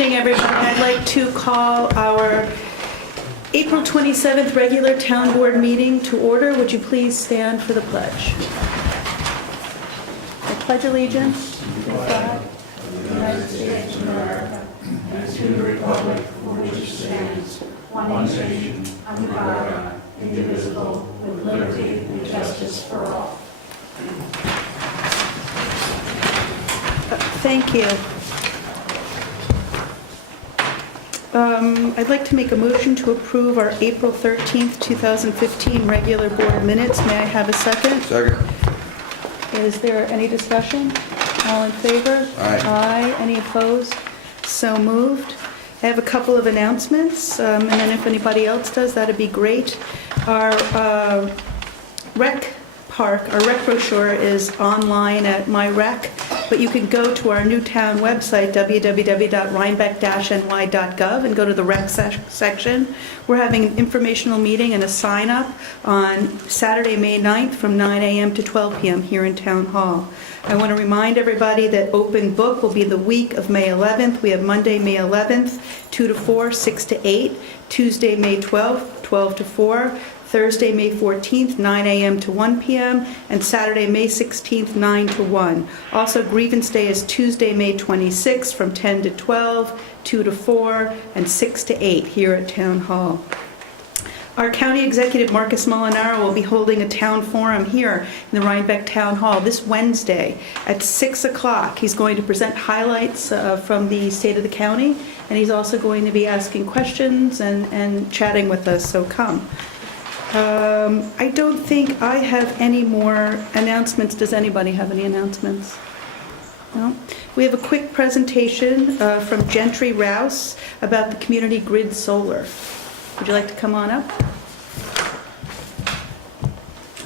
evening, everybody. I'd like to call our April 27th regular town board meeting to order. Would you please stand for the pledge? I pledge allegiance to the flag of the United States of America and to the republic for which it stands, one nation, under God, indivisible, with liberty and justice for all. Thank you. I'd like to make a motion to approve our April 13th, 2015 regular board minutes. May I have a second? Second. Is there any discussion? All in favor? Aye. Aye. Any opposed? So moved. I have a couple of announcements, and then if anybody else does, that'd be great. Our rec brochure is online at MyRec, but you can go to our new town website, www.rhinebeck-ny.gov, and go to the rec section. We're having an informational meeting and a sign-up on Saturday, May 9th from 9 a.m. to 12 p.m. here in Town Hall. I want to remind everybody that open book will be the week of May 11th. We have Monday, May 11th, 2 to 4, 6 to 8, Tuesday, May 12th, 12 to 4, Thursday, May 14th, 9 a.m. to 1 p.m., and Saturday, May 16th, 9 to 1. Also, Grievance Day is Tuesday, May 26th, from 10 to 12, 2 to 4, and 6 to 8 here at Town Hall. Our County Executive, Marcus Molinaro, will be holding a town forum here in the Rhinebeck Town Hall this Wednesday at 6 o'clock. He's going to present highlights from the state of the county, and he's also going to be asking questions and chatting with us, so come. I don't think I have any more announcements. Does anybody have any announcements? No? We have a quick presentation from Gentry Rouse about the community grid solar. Would you like to come on up?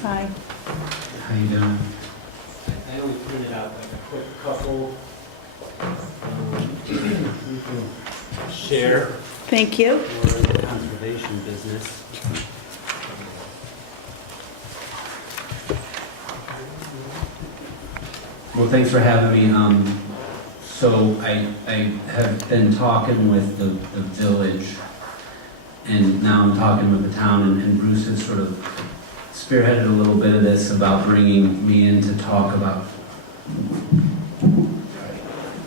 Hi. How you doing? I only printed out like a quick couple. You can share. Thank you. We're in the conservation business. Well, thanks for having me. So I have been talking with the village, and now I'm talking with the town, and Bruce has sort of spearheaded a little bit of this about bringing me in to talk about.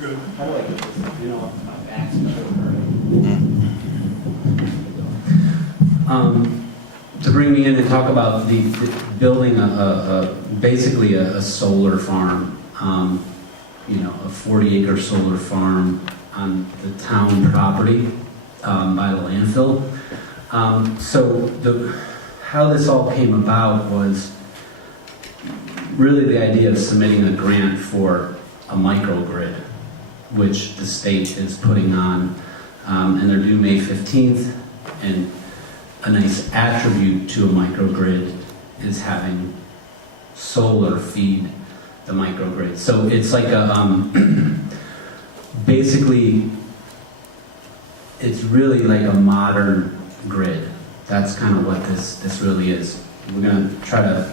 Good. How do I get this? You know, my back's to bring me in and talk about the building basically a solar farm. A 40-acre solar farm on the town property by the landfill. How this all came about was really the idea of submitting a grant for a microgrid, which the state is putting on, and they're due May 15th, and a nice attribute to a microgrid is having solar feed the microgrid. So it's like a, basically, it's really like a modern grid. That's kind of what this really is. We're going to try to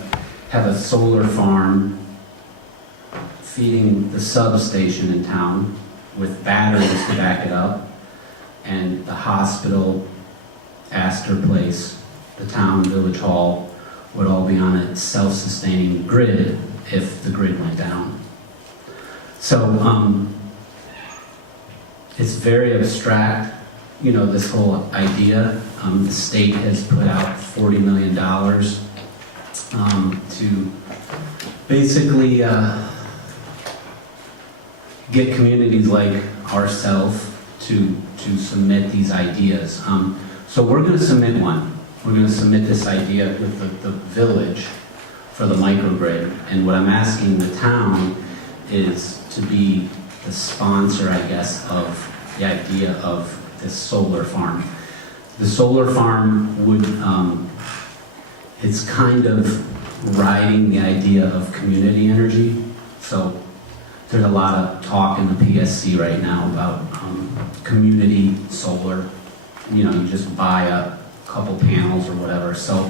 have a solar farm feeding the substation in town with batteries to back it up, and the hospital, Astor Place, the town, Village Hall, would all be on a self-sustaining grid if the grid went down. So it's very abstract, this whole idea. The state has put out $40 million to basically get communities like ourselves to submit these ideas. So we're going to submit one. We're going to submit this idea with the village for the microgrid, and what I'm asking the town is to be the sponsor, I guess, of the idea of this solar farm. The solar farm would, it's kind of riding the idea of community energy. So there's a lot of talk in the PSC right now about community solar. You just buy a couple panels or whatever. So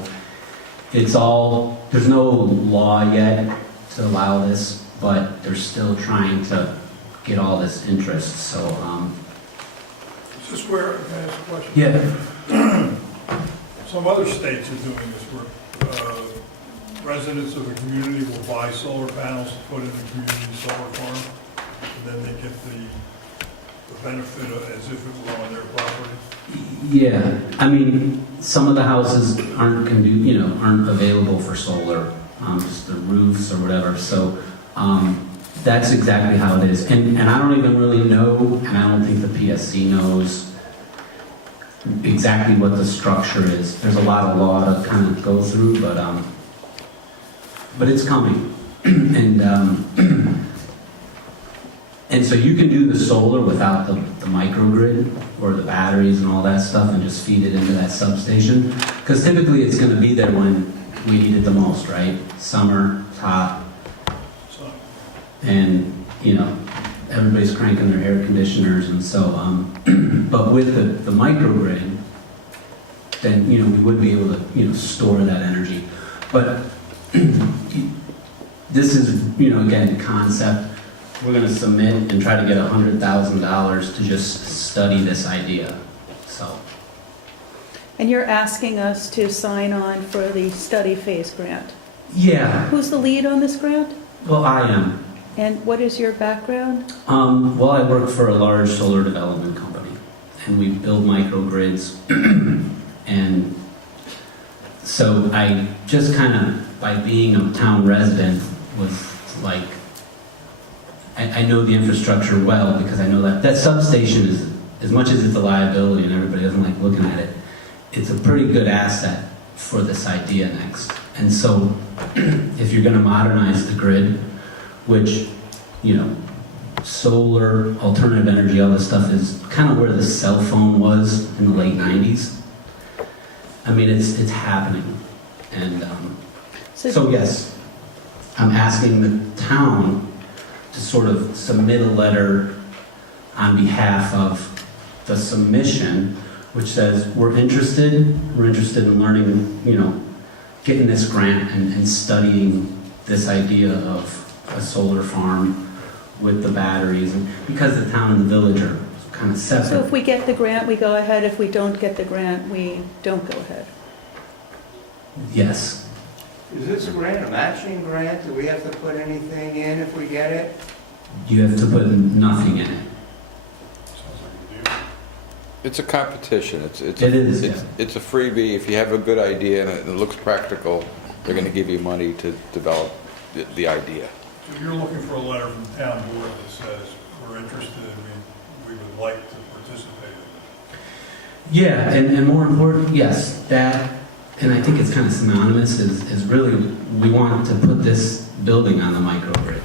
it's all, there's no law yet to allow this, but they're still trying to get all this interest. So Is this where, can I ask a question? Yeah. Some other states are doing this where residents of a community will buy solar panels to put in the community solar farm, and then they get the benefit of, as if it were on their property. Yeah, I mean, some of the houses aren't aren't available for solar, just the roofs or whatever. So that's exactly how it is. And I don't even really know, and I don't think the PSC knows exactly what the structure is. There's a lot of law to kind of go through, but it's coming. And so you can do the solar without the microgrid or the batteries and all that stuff and just feed it into that substation. Because typically it's going to be there when we need it the most, right? Summer, it's hot, So, and, everybody's cranking their air conditioners. And so, but with the microgrid, then, we would be able to, store that energy. But this is, again, concept. We're going to submit and try to get $100,000 to just study this idea. So, And you're asking us to sign on for the study phase grant. yeah. Who's the lead on this grant? Well, I am. And what is your background? Well, I work for a large solar development company, and we build microgrids. And so I just kind of, by being a town resident, was like, I know the infrastructure well because I know that substation is, as much as it's a liability and everybody doesn't like looking at it, it's a pretty good asset for this idea next. And so if you're going to modernize the grid, which, solar, alternative energy, all this stuff is kind of where the cell phone was in the late 90s. I mean, it's happening. And so yes, I'm asking the town to sort of submit a letter on behalf of the submission, which says we're interested in learning, getting this grant and studying this idea of a solar farm with the batteries, and because the town and the village are kind of separate. So if we get the grant, we go ahead. If we don't get the grant, we don't go ahead. Yes. Is this grant a matching grant? Do we have to put anything in if we get it? You have to put nothing in it. sounds like a deal. It's a competition. It's It is, It's a freebie. If you have a good idea and it looks practical, they're going to give you money to develop the idea. So you're looking for a letter from the town board that says we're interested, we would like to participate in it. Yeah, and more important, yes, that, and I think it's kind of synonymous, is really, we want to put this building on the microgrid.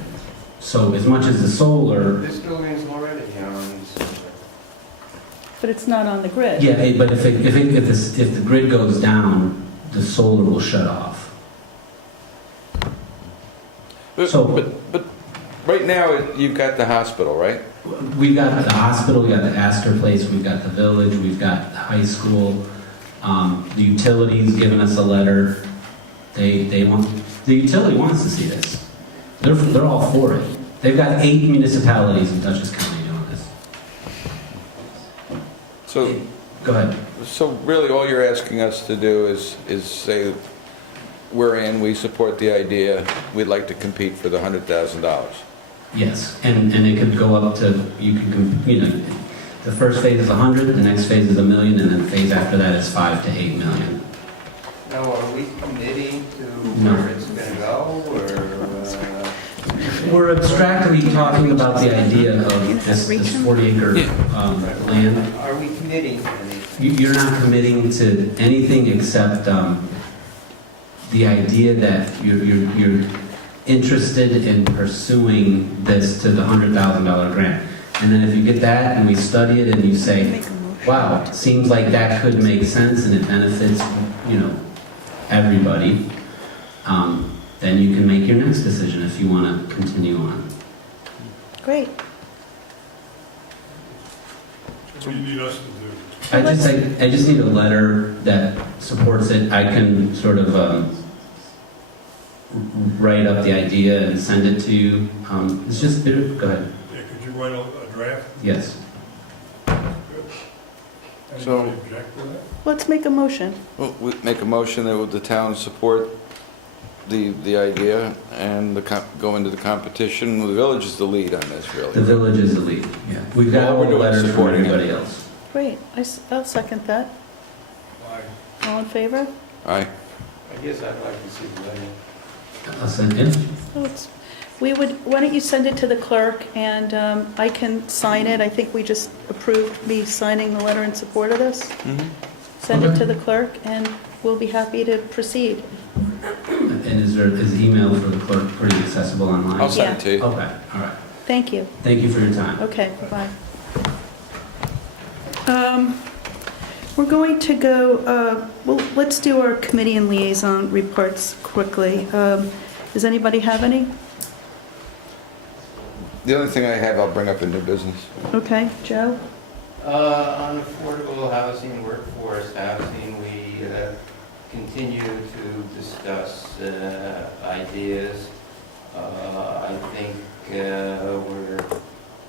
So as much as the solar, This building's already on. But it's not on the grid. yeah, but if the grid goes down, the solar will shut off. So- But right now, you've got the hospital, right? We've got the hospital, we've got the Astor Place, we've got the village, we've got the high school, the utilities giving us a letter. The utility wants to see this. They're all for it. They've got 8 municipalities in Dutchess County doing this. So, Go ahead. so really, all you're asking us to do is say, we're in, we support the idea, we'd like to compete for the $100,000. Yes, and it could go up to, the first phase is 100, the next phase is $1 million, and then the phase after that is 5 to 8 million. Now, are we committing to No. where it's going to go, or? We're abstractly talking about the idea of this 40-acre land. Are we committing to anything? You're not committing to anything except the idea that you're interested in pursuing this to the $100,000 grant. And then if you get that and we study it and you say, Make a motion. wow, seems like that could make sense and it benefits, everybody, then you can make your next decision if you want to continue on. Great. So what do you need us to do? I just need a letter that supports it. I can sort of write up the idea and send it to you. It's just, go ahead. Yeah, could you write a draft? Yes. Good. So- Anybody object to that? Let's make a motion. Well, we make a motion that the town support the idea and go into the competition. The village is the lead on this, The really. village is the lead, yeah. We've got All all we're the doing is letters from supporting it. everybody else. Great, I'll second that. Aye. All in favor? Aye. I guess I'd like to see the wedding. I'll send in. So why don't you send it to the clerk, and I can sign it. I think we just approved me signing the letter in support of this. Mhm. Send it Okay. to the clerk, and we'll be happy to proceed. And is email for the clerk pretty accessible online? I'll send it to you. Okay, all right. Thank you. Thank you for your time. Okay, bye. We're going to go, well, let's do our committee and liaison reports quickly. Does anybody have any? The other thing I have, I'll bring up in new business. Okay, Joe? On affordable housing, workforce housing, we continue to discuss ideas. I think we're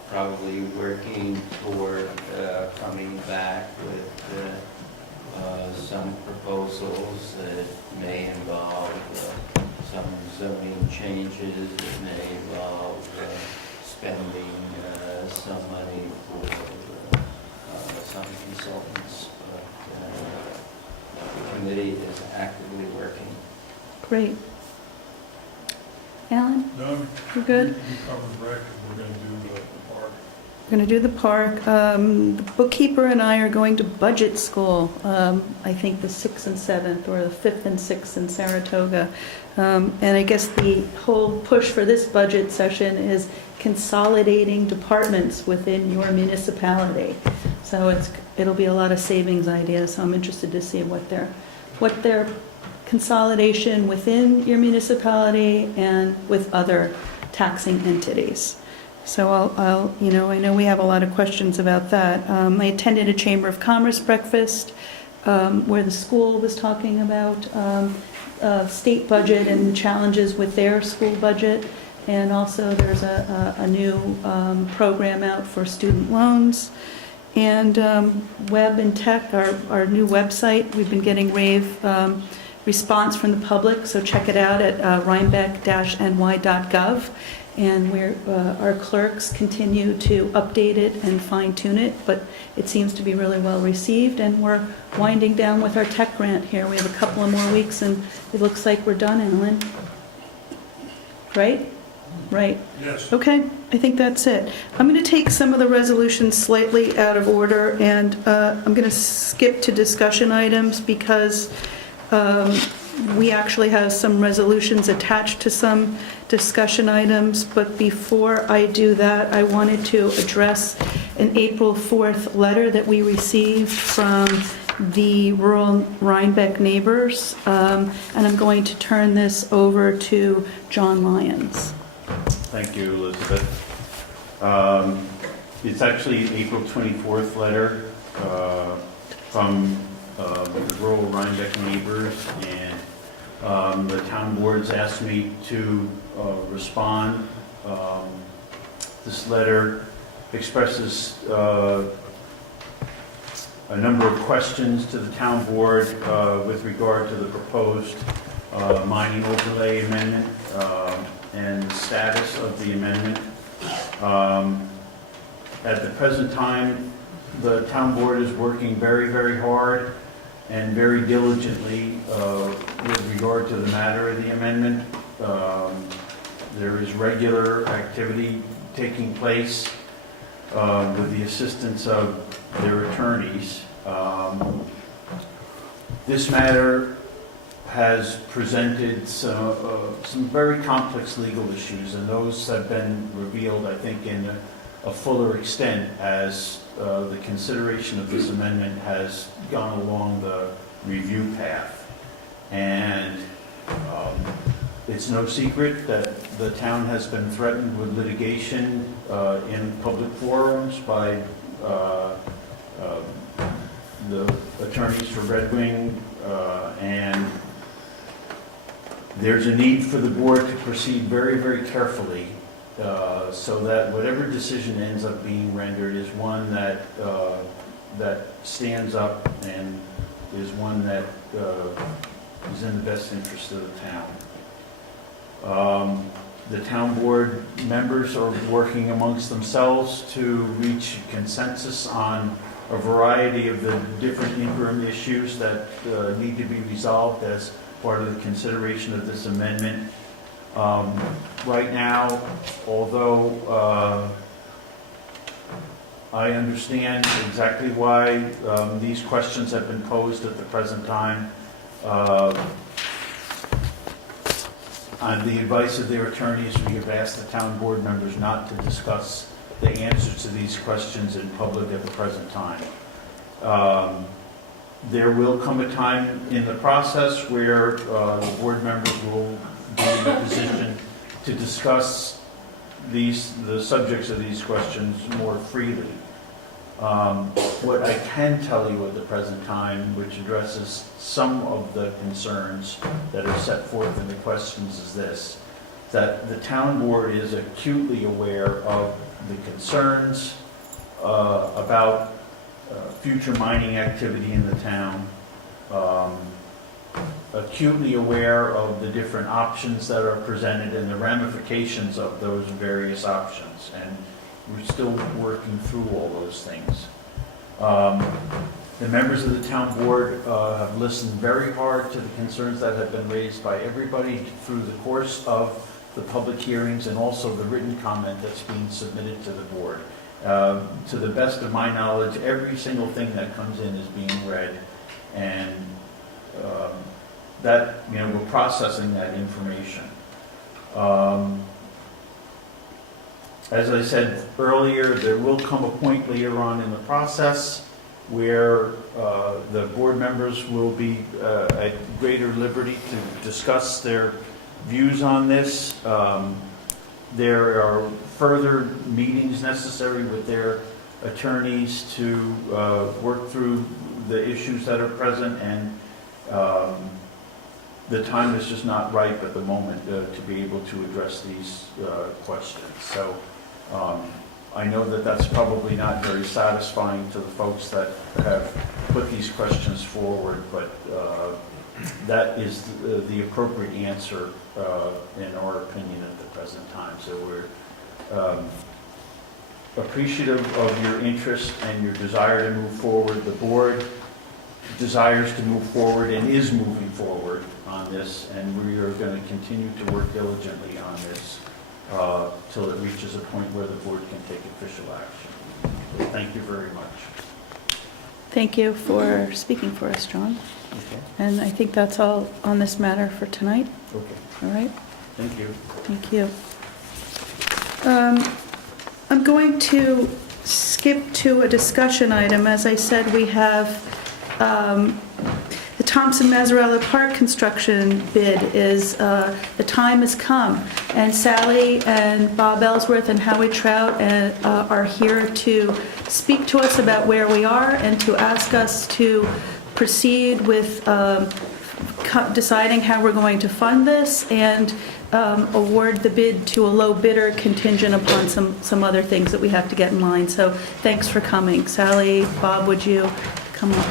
probably working toward coming back with some proposals that may involve some zoning changes, that may involve spending some money for some consultants, but the committee is actively working. Great. Alan, No, you good? You covered rec, and we're gonna do the park. We're going to do the park. The bookkeeper and I are going to budget school, I think the 6th and 7th, or the 5th and 6th in Saratoga. And I guess the whole push for this budget session is consolidating departments within your municipality. So it'll be a lot of savings ideas, so I'm interested to see what their consolidation within your municipality and with other taxing entities. So I know we have a lot of questions about that. I attended a Chamber of Commerce breakfast where the school was talking about state budget and challenges with their school budget. And also there's a new program out for student loans. And Web and Tech, our new website, we've been getting rave response from the public, so check it out at rhinebeck-ny.gov. And our clerks continue to update it and fine tune it, but it seems to be really well received, and we're winding down with our tech grant here. We have a couple of more weeks and it looks like we're done, Alan. Right? Right. Yes. Okay, I think that's it. I'm going to take some of the resolutions slightly out of order, and I'm going to skip to discussion items because we actually have some resolutions attached to some discussion items, but before I do that, I wanted to address an April 4th letter that we received from the rural Rhinebeck neighbors, and I'm going to turn this over to John Lyons. Thank you, Elizabeth. It's actually an April 24th letter from the rural Rhinebeck neighbors, and the town boards asked me to respond. This letter expresses a number of questions to the town board with regard to the proposed mining overlay amendment and the status of the amendment. At the present time, the town board is working very, very hard and very diligently with regard to the matter of the amendment. There is regular activity taking place with the assistance of their attorneys. This matter has presented some very complex legal issues, and those have been revealed, I think, in a fuller extent as the consideration of this amendment has gone along the review path. And it's no secret that the town has been threatened with litigation in public forums by the attorneys for Red Wing, and there's a need for the board to proceed very, very carefully so that whatever decision ends up being rendered is one that stands up and is one that is in the best interest of the town. The town board members are working amongst themselves to reach consensus on a variety of the different interim issues that need to be resolved as part of the consideration of this amendment. Right now, although I understand exactly why these questions have been posed at the present time, on the advice of their attorneys, we have asked the town board members not to discuss the answers to these questions in public at the present time. There will come a time in the process where the board members will be in a position to discuss the subjects of these questions more freely. What I can tell you at the present time, which addresses some of the concerns that are set forth in the questions, is this: that the town board is acutely aware of the concerns about future mining activity in the town, acutely aware of the different options that are presented and the ramifications of those various options, and we're still working through all those things. The members of the town board have listened very hard to the concerns that have been raised by everybody through the course of the public hearings and also the written comment that's being submitted to the board. To the best of my knowledge, every single thing that comes in is being read, and that, we're processing that information. As I said earlier, there will come a point later on in the process where the board members will be at greater liberty to discuss their views on this. There are further meetings necessary with their attorneys to work through the issues that are present, and the time is just not ripe at the moment to be able to address these questions. So I know that that's probably not very satisfying to the folks that have put these questions forward, but that is the appropriate answer in our opinion at the present time. So we're appreciative of your interest and your desire to move forward. The board desires to move forward and is moving forward on this, and we are going to continue to work diligently on this till it reaches a point where the board can take official action. So thank you very much. Thank you for speaking for us, John. Okay. And I think that's all on this matter for tonight. Okay. All right? Thank you. Thank you. I'm going to skip to a discussion item. As I said, we have the Thompson Mazzarella Park construction bid is, the time has come. And Sally and Bob Ellsworth and Howie Trout are here to speak to us about where we are and to ask us to proceed with deciding how we're going to fund this and award the bid to a low bidder contingent upon some other things that we have to get in line. So thanks for coming. Sally, Bob, would you come up?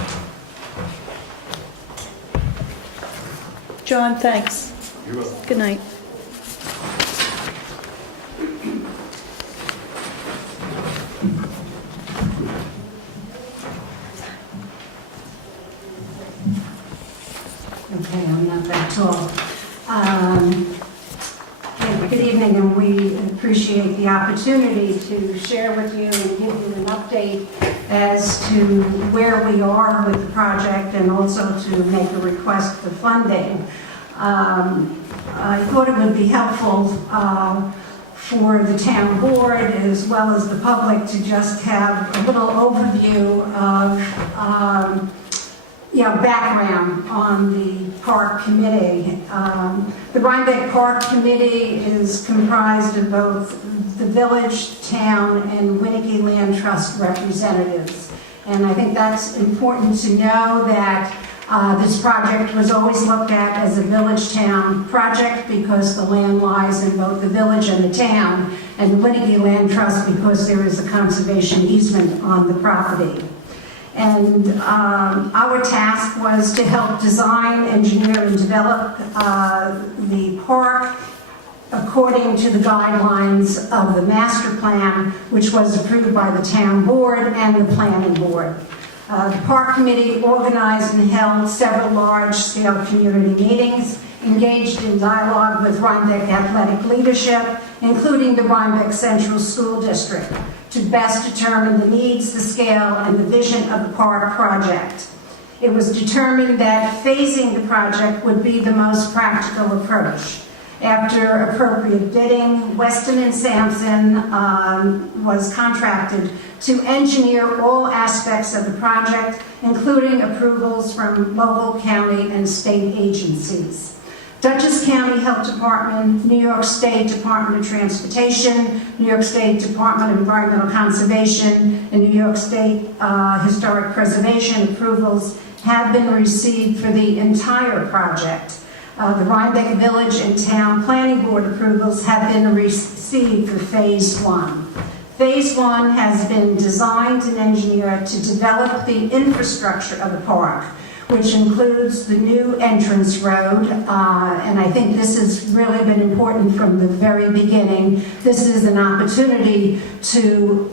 John, thanks. You're welcome. Good night. Okay, I'm not that tall. Good evening, and we appreciate the opportunity to share with you and give you an update as to where we are with the project and also to make a request for funding. I thought it would be helpful for the town board as well as the public to just have a little overview of background on the park committee. The Rhinebeck Park Committee is comprised of both the village, town, and Winnicke Land Trust representatives. And I think that's important to know that this project was always looked at as a village-town project because the land lies in both the village and the town, and the Winnicke Land Trust because there is a conservation easement on the property. And our task was to help design, engineer, and develop the park according to the guidelines of the master plan, which was approved by the town board and the planning board. The park committee organized and held several large-scale community meetings, engaged in dialogue with Rhinebeck athletic leadership, including the Rhinebeck Central School District, to best determine the needs, the scale, and the vision of the park project. It was determined that phasing the project would be the most practical approach. After appropriate bidding, Weston and Sampson was contracted to engineer all aspects of the project, including approvals from local, county, and state agencies. Dutchess County Health Department, New York State Department of Transportation, New York State Department of Environmental Conservation, and New York State Historic Preservation approvals have been received for the entire project. The Rhinebeck Village and Town Planning Board approvals have been received for Phase 1. Phase 1 has been designed and engineered to develop the infrastructure of the park, which includes the new entrance road, and I think this has really been important from the very beginning. This is an opportunity to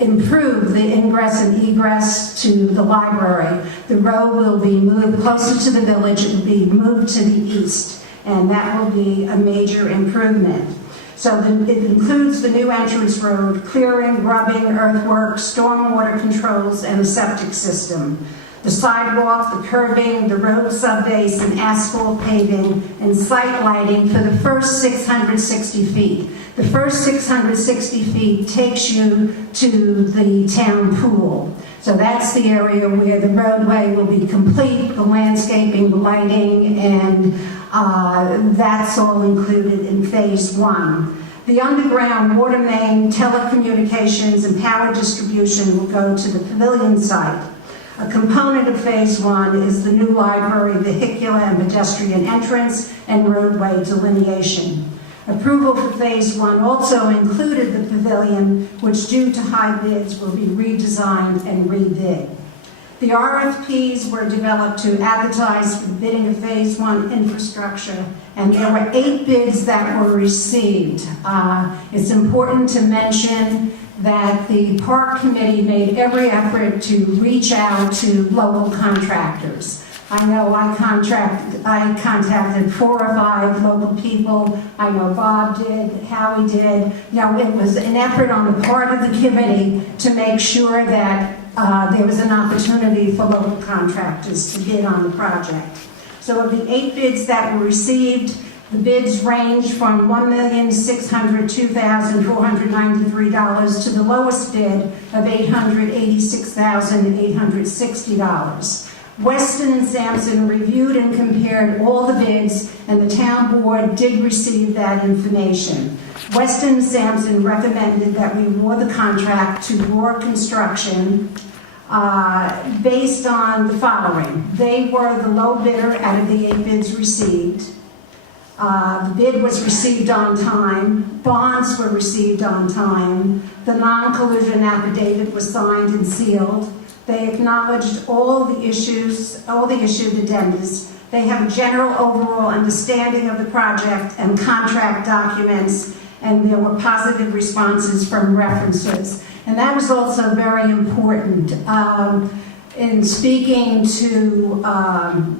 improve the ingress and egress to the library. The road will be moved closer to the village, it will be moved to the east, and that will be a major improvement. So it includes the new entrance road, clearing, grubbing, earthwork, stormwater controls, and a septic system. The sidewalk, the curbing, the road subbase, and asphalt paving, and site lighting for the first 660 feet. The first 660 feet takes you to the town pool. So that's the area where the roadway will be complete, the landscaping, the lighting, and that's all included in Phase 1. The underground water main, telecommunications, and power distribution will go to the pavilion site. A component of Phase 1 is the new library vehicular and pedestrian entrance and roadway delineation. Approval for Phase 1 also included the pavilion, which due to high bids will be redesigned and rebid. The RFPs were developed to advertise for the bidding of Phase 1 infrastructure, and there were 8 bids that were received. It's important to mention that the park committee made every effort to reach out to local contractors. I know I contacted 4 or 5 local people. I know Bob did, Howie did. You know, it was an effort on the part of the committee to make sure that there was an opportunity for local contractors to bid on the project. So of the 8 bids that were received, the bids range from $1,602,493 to the lowest bid of $886,860. Weston and Sampson reviewed and compared all the bids, and the town board did receive that information. Weston and Sampson recommended that we award the contract to Roar Construction based on the following. They were the low bidder out of the 8 bids received. The bid was received on time. Bonds were received on time. The non-collusion affidavit was signed and sealed. They acknowledged all the issued addendas. They have a general overall understanding of the project and contract documents, and there were positive responses from references. And that was also very important. In speaking to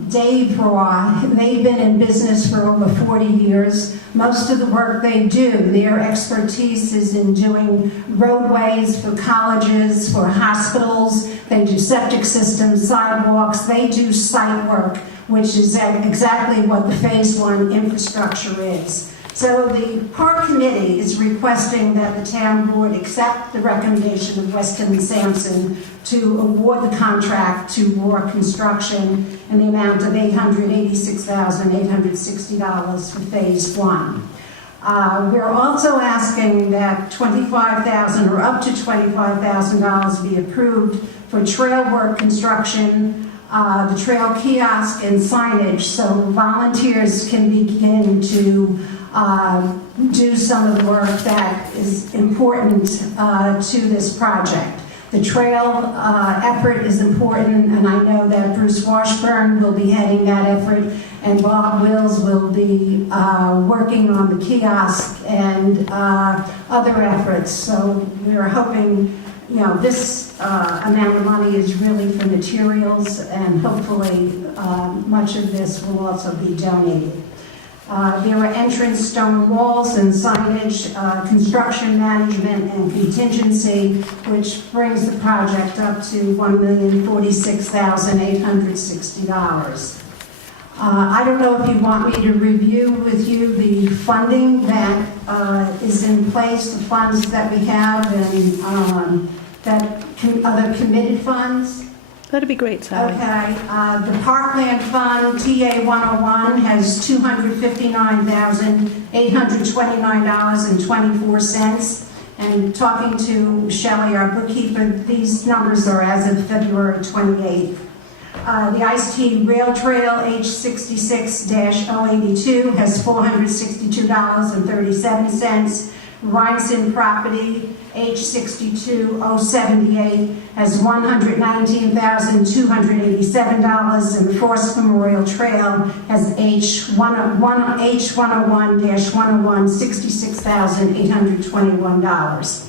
Dave Raw, they've been in business for over 40 years. Most of the work they do, their expertise is in doing roadways for colleges, for hospitals. They do septic systems, sidewalks. They do site work, which is exactly what the Phase 1 infrastructure is. So the park committee is requesting that the town board accept the recommendation of Weston and Sampson to award the contract to Roar Construction in the amount of $886,860 for Phase 1. We're also asking that $25,000 or up to $25,000 be approved for trail work construction, the trail kiosk and signage, so volunteers can begin to do some of the work that is important to this project. The trail effort is important, and I know that Bruce Washburn will be heading that effort, and Bob Wills will be working on the kiosk and other efforts. So we're hoping, this amount of money is really for materials, and hopefully much of this will also be donated. There are entrance stone walls and signage, construction management and contingency, which brings the project up to $1,046,860. I don't know if you want me to review with you the funding that is in place, the funds that we have, and other committed funds. That'd be great, Sally. Okay, the Parkland Fund, TA 101, has $259,829.24. And talking to Shelley, our bookkeeper, these numbers are as of February 28th. The Ice-T Rail Trail H66-082 has $462.37. Rhinebeck property H62078 has $119,287, and the Forest Memorial Trail has H101-101 $66,821.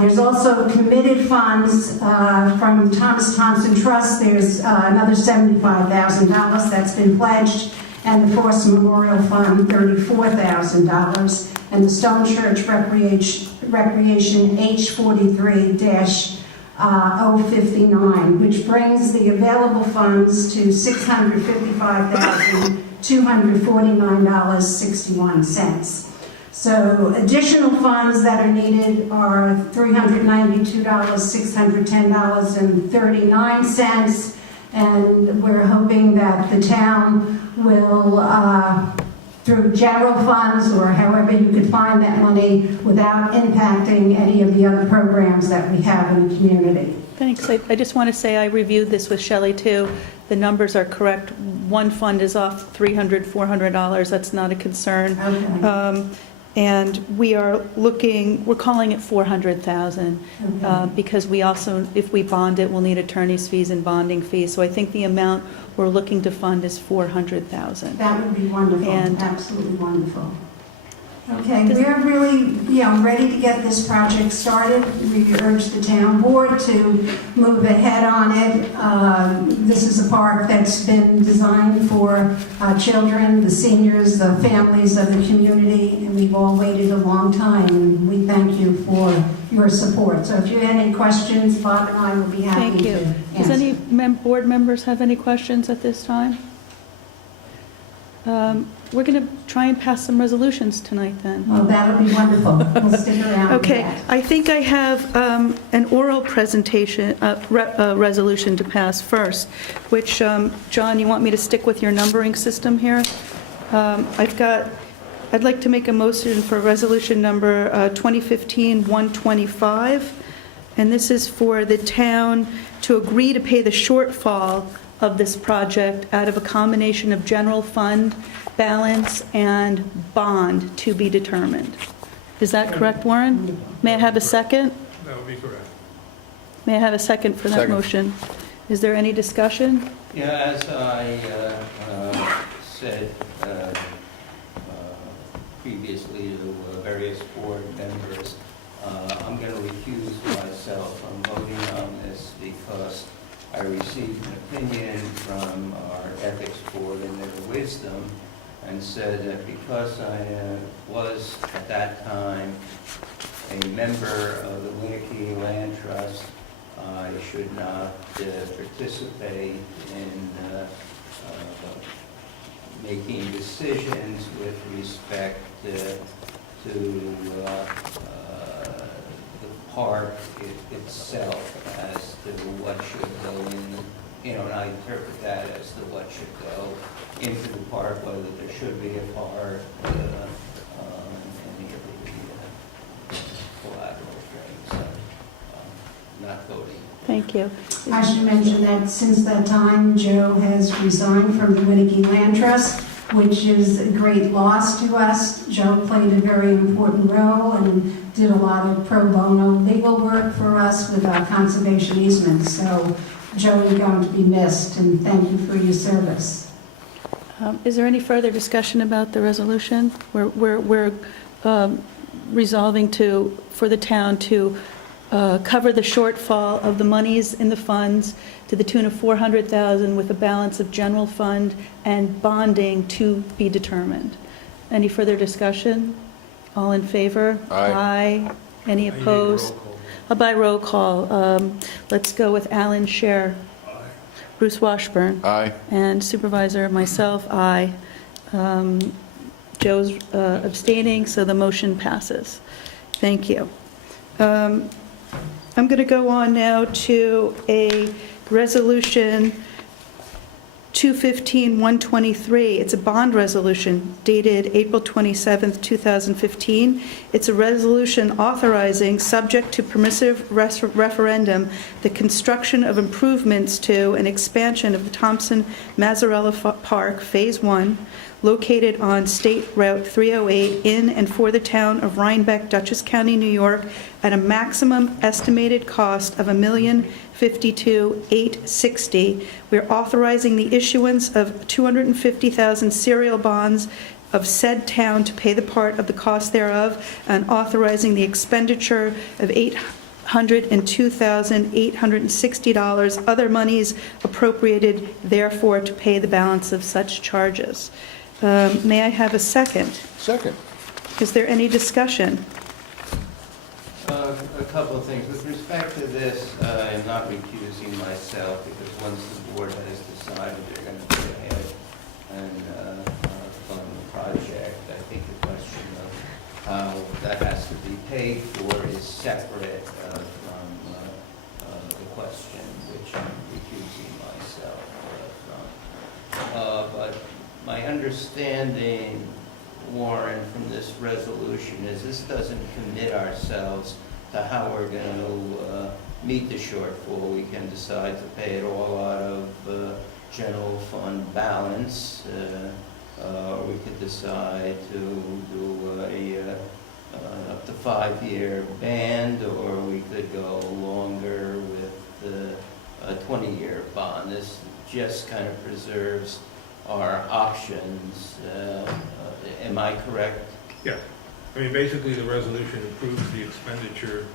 There's also committed funds from Thomas Thompson Trust. There's another $75,000 that's been pledged, and the Forest Memorial Fund $34,000, and the Stone Church Recreation H43-059, which brings the available funds to $655,249.61. So additional funds that are needed are $392,610.39, and we're hoping that the town will, through general funds or however you could find that money without impacting any of the other programs that we have in the community. Thanks. I just want to say I reviewed this with Shelley, too. The numbers are correct. One fund is off $300, $400. That's not a concern. Okay. And we're calling it $400,000 Okay. because we also, if we bond it, we'll need attorney's fees and bonding fees. So I think the amount we're looking to fund is $400,000. That would be wonderful, And- absolutely wonderful. Okay, we're really, ready to get this project started. We urge the town board to move ahead on it. This is a park that's been designed for children, the seniors, the families of the community, and we've all waited a long time, and we thank you for your support. So if you have any questions, Bob and I will be happy Thank to you. answer. Does any board members have any questions at this time? We're going to try and pass some resolutions tonight, then. Well, that'll be wonderful. We'll stick around for Okay, that. I think I have an oral presentation, resolution to pass first, which, John, you want me to stick with your numbering system here? I'd like to make a motion for resolution number 2015-125, and this is for the town to agree to pay the shortfall of this project out of a combination of general fund balance and bond to be determined. Is that correct, Warren? May I have a second? That would be correct. May I have a second for that Second. motion? Is there any discussion? Yeah, as I said previously to various board members, I'm going to recuse myself from voting on this because I received an opinion from our ethics board in their wisdom and said that because I was at that time a member of the Winnicke Land Trust, I should not participate in making decisions with respect to the park itself as to what should go in, and I interpret that as to what should go into the park, whether there should be a park, any of the collateral things. So, not voting. Thank you. I should mention that since that time, Joe has resigned from the Winnicke Land Trust. which is a great loss to us. Joe played a very important role and did a lot of pro bono legal work for us with our conservation easements. So, Joe, you're going to be missed, and thank you for your service. Is there any further discussion about the resolution? We're resolving for the town to cover the shortfall of the monies in the funds to the tune of $400,000 with a balance of general fund and bonding to be determined. Any further discussion? All in favor? Aye. Any I need opposed? roll call. By roll call. Let's go with Alan Scher, Aye. Bruce Washburn, Aye. and Supervisor myself, aye. Joe's abstaining, so the motion passes. Thank you. I'm going to go on now to a resolution 215-123. It's a bond resolution dated April 27th, 2015. It's a resolution authorizing, subject to permissive referendum, the construction of improvements to an expansion of the Thompson Mazzarella Park, Phase 1, located on State Route 308 in and for the town of Rhinebeck, Dutchess County, New York, at a maximum estimated cost of $1,052,860. We're authorizing the issuance of 250,000 serial bonds of said town to pay the part of the cost thereof, and authorizing the expenditure of $802,860, other monies appropriated therefore to pay the balance of such charges. May I have a second? Second. Is there any discussion? A couple of things. With respect to this, I'm not recusing myself because once the board has decided they're going to go ahead and fund the project, I think the question of how that has to be paid for is separate from the question which I'm recusing myself from. But my understanding, Warren, from this resolution is this doesn't commit ourselves to how we're going to meet the shortfall. We can decide to pay it all out of general fund balance, or we could decide to do up to 5-year band, or we could go longer with a 20-year bond. This just kind of preserves our options. Am I correct? Yeah, I mean, basically, the resolution approves the expenditure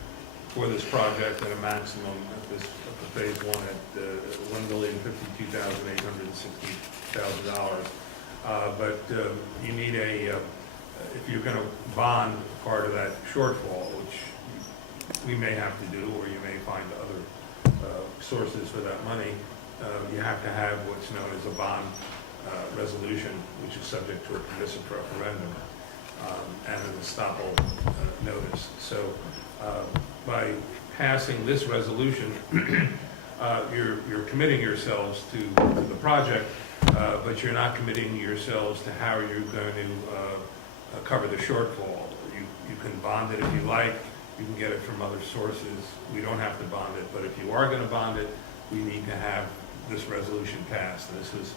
for this project at a maximum at the phase 1 at $1,052,860,000. But you need if you're going to bond part of that shortfall, which we may have to do, or you may find other sources for that money, you have to have what's known as a bond resolution, which is subject to a permissive referendum and an estoppel notice. So by passing this resolution, you're committing yourselves to the project, but you're not committing yourselves to how you're going to cover the shortfall. You can bond it if you like. You can get it from other sources. We don't have to bond it, but if you are going to bond it, we need to have this resolution passed. This is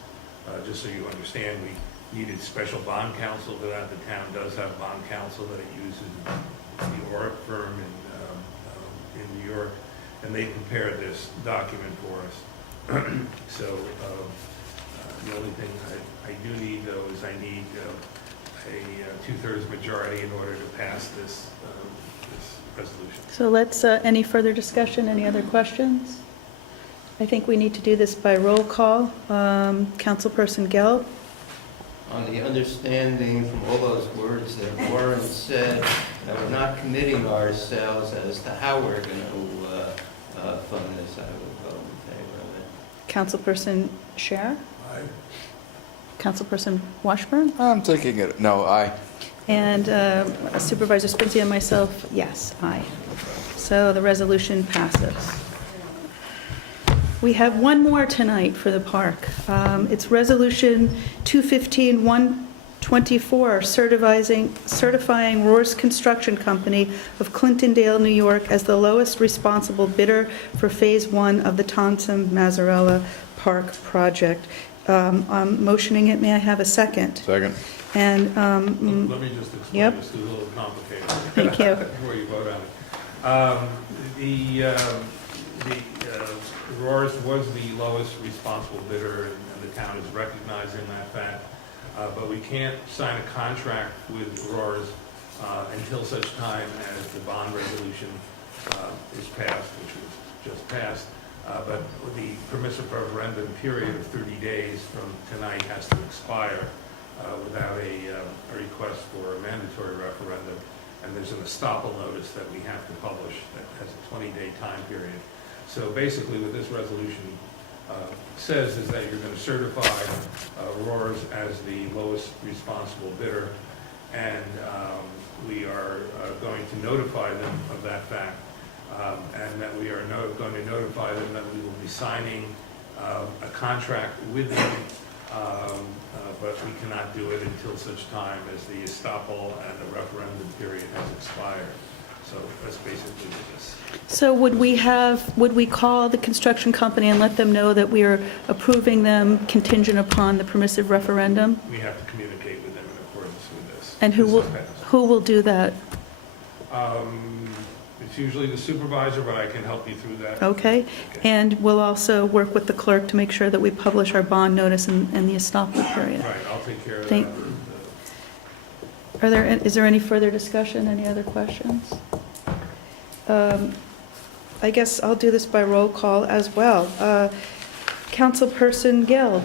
just so you understand, we needed special bond counsel for that. The town does have bond counsel that it uses, the Orrick firm in New York, and they prepared this document for us. So the only thing I do need, though, is I need a 2/3 majority in order to pass this resolution. So let's, any further discussion, any other questions? I think we need to do this by roll call. Councilperson Gelb? On the understanding from all those words that Warren said, that we're not committing ourselves as to how we're going to fund this, I would vote in favor of it. Councilperson Scher? Aye. Councilperson Washburn? I'm taking it, no, aye. And Supervisor Spincy and myself, yes, aye. So the resolution passes. We have one more tonight for the park. It's Resolution 215-124, certifying Rohr's Construction Company of Clintondale, New York, as the lowest responsible bidder for Phase 1 of the Thompson Mazzarella Park project. I'm motioning it. May I have a second? Second. And, Let me just explain Yep. this, 'cause it's a little complicated. Thank you. Before you vote on it. Roars was the lowest responsible bidder, and the town is recognizing that fact. But we can't sign a contract with Roars until such time as the bond resolution is passed, which was just passed. But the permissive referendum period of 30 days from tonight has to expire without a request for a mandatory referendum. And there's an estoppel notice that we have to publish that has a 20-day time period. So basically what this resolution says is that you're going to certify Roars as the lowest responsible bidder, and we are going to notify them of that fact, and that we are going to notify them that we will be signing a contract with them, but we cannot do it until such time as the estoppel and the referendum period has expired. So that's basically this. so would we call the construction company and let them know that we are approving them contingent upon the permissive referendum? We have to communicate with them in accordance with this. And This is passed. who will do that? It's usually the supervisor, but I can help you through that. Okay? And we'll also work with the clerk to make sure that we publish our bond notice and the estoppel period. Right, I'll take care of Thank- that. Is there any further discussion, any other questions? I guess I'll do this by roll call as well. Councilperson Gill?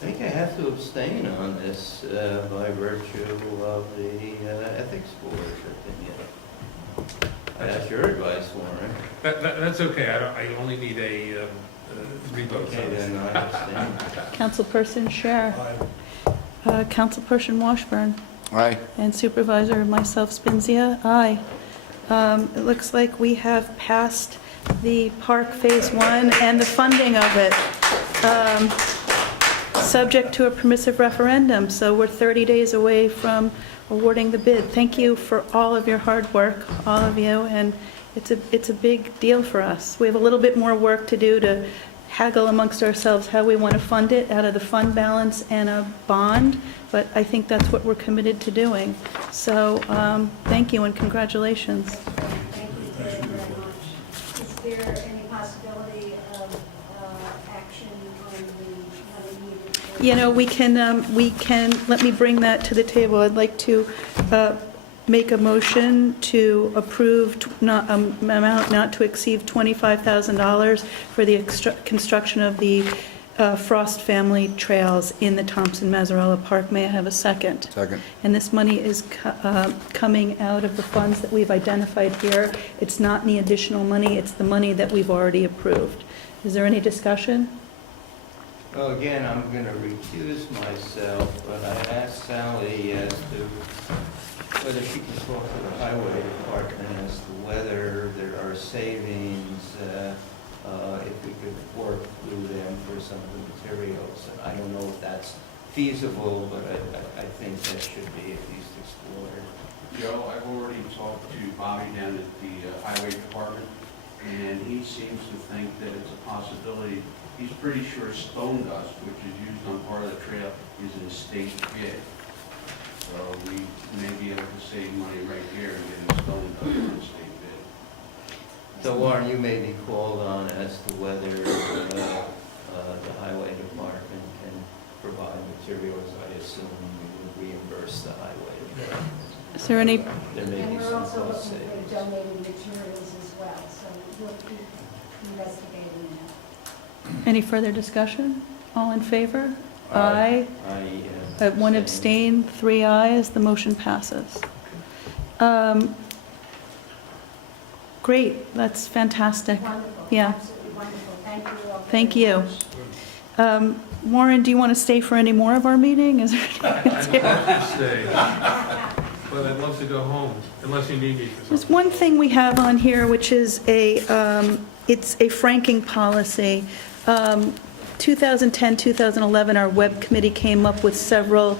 I think I have to abstain on this by virtue of the ethics board's opinion. I ask your advice, Warren. That's okay, I only need a 3 votes. Okay, then I abstain. Councilperson Scher? Councilperson Washburn? Aye. And Supervisor myself Spinzia? Aye. It looks like we have passed the park Phase 1 and the funding of it, subject to a permissive referendum. So we're 30 days away from awarding the bid. Thank you for all of your hard work, all of you, and it's a big deal for us. We have a little bit more work to do to haggle amongst ourselves how we want to fund it out of the fund balance and a bond, but I think that's what we're committed to doing. So thank you and congratulations. Thank you very, very much. Is there any possibility of action on the money needed for? You know, we can, let me bring that to the table. I'd like to make a motion to approve amount not to exceed $25,000 for the construction of the Frost Family Trails in the Thompson-Mazzarella Park. May I have a second? Second. And this money is coming out of the funds that we've identified here. It's not any additional money, it's the money that we've already approved. Is there any discussion? Well, again, I'm going to recuse myself, but I asked Sally as to whether she can talk to the highway department as to whether there are savings if we could work through them for some of the materials. And I don't know if that's feasible, but I think that should be at least explored. Joe, I've already talked to Bobby down at the highway department, and he seems to think that it's a possibility. He's pretty sure stone dust, which is used on part of the trail, is a state bid. So we may be able to save money right here and get stone dust on the state bid. So Warren, you may be called on as to whether the highway department can provide materials. I assume we would reimburse the highway department. Is there any, There may And be we're some also cost looking savings. for donated materials as well, so we'll keep investigating that. any further discussion? All in favor? Aye. One abstain, 3 ayes, the motion passes. Great, that's fantastic. Wonderful. Yeah. Absolutely wonderful. Thank you all. Thank you. Warren, do you want to stay for any more of our meeting? Is there I'd love to stay, but I'd love to go home, unless you need me for There's something. one thing we have on here, which is it's a franking policy. 2010, 2011, our web committee came up with several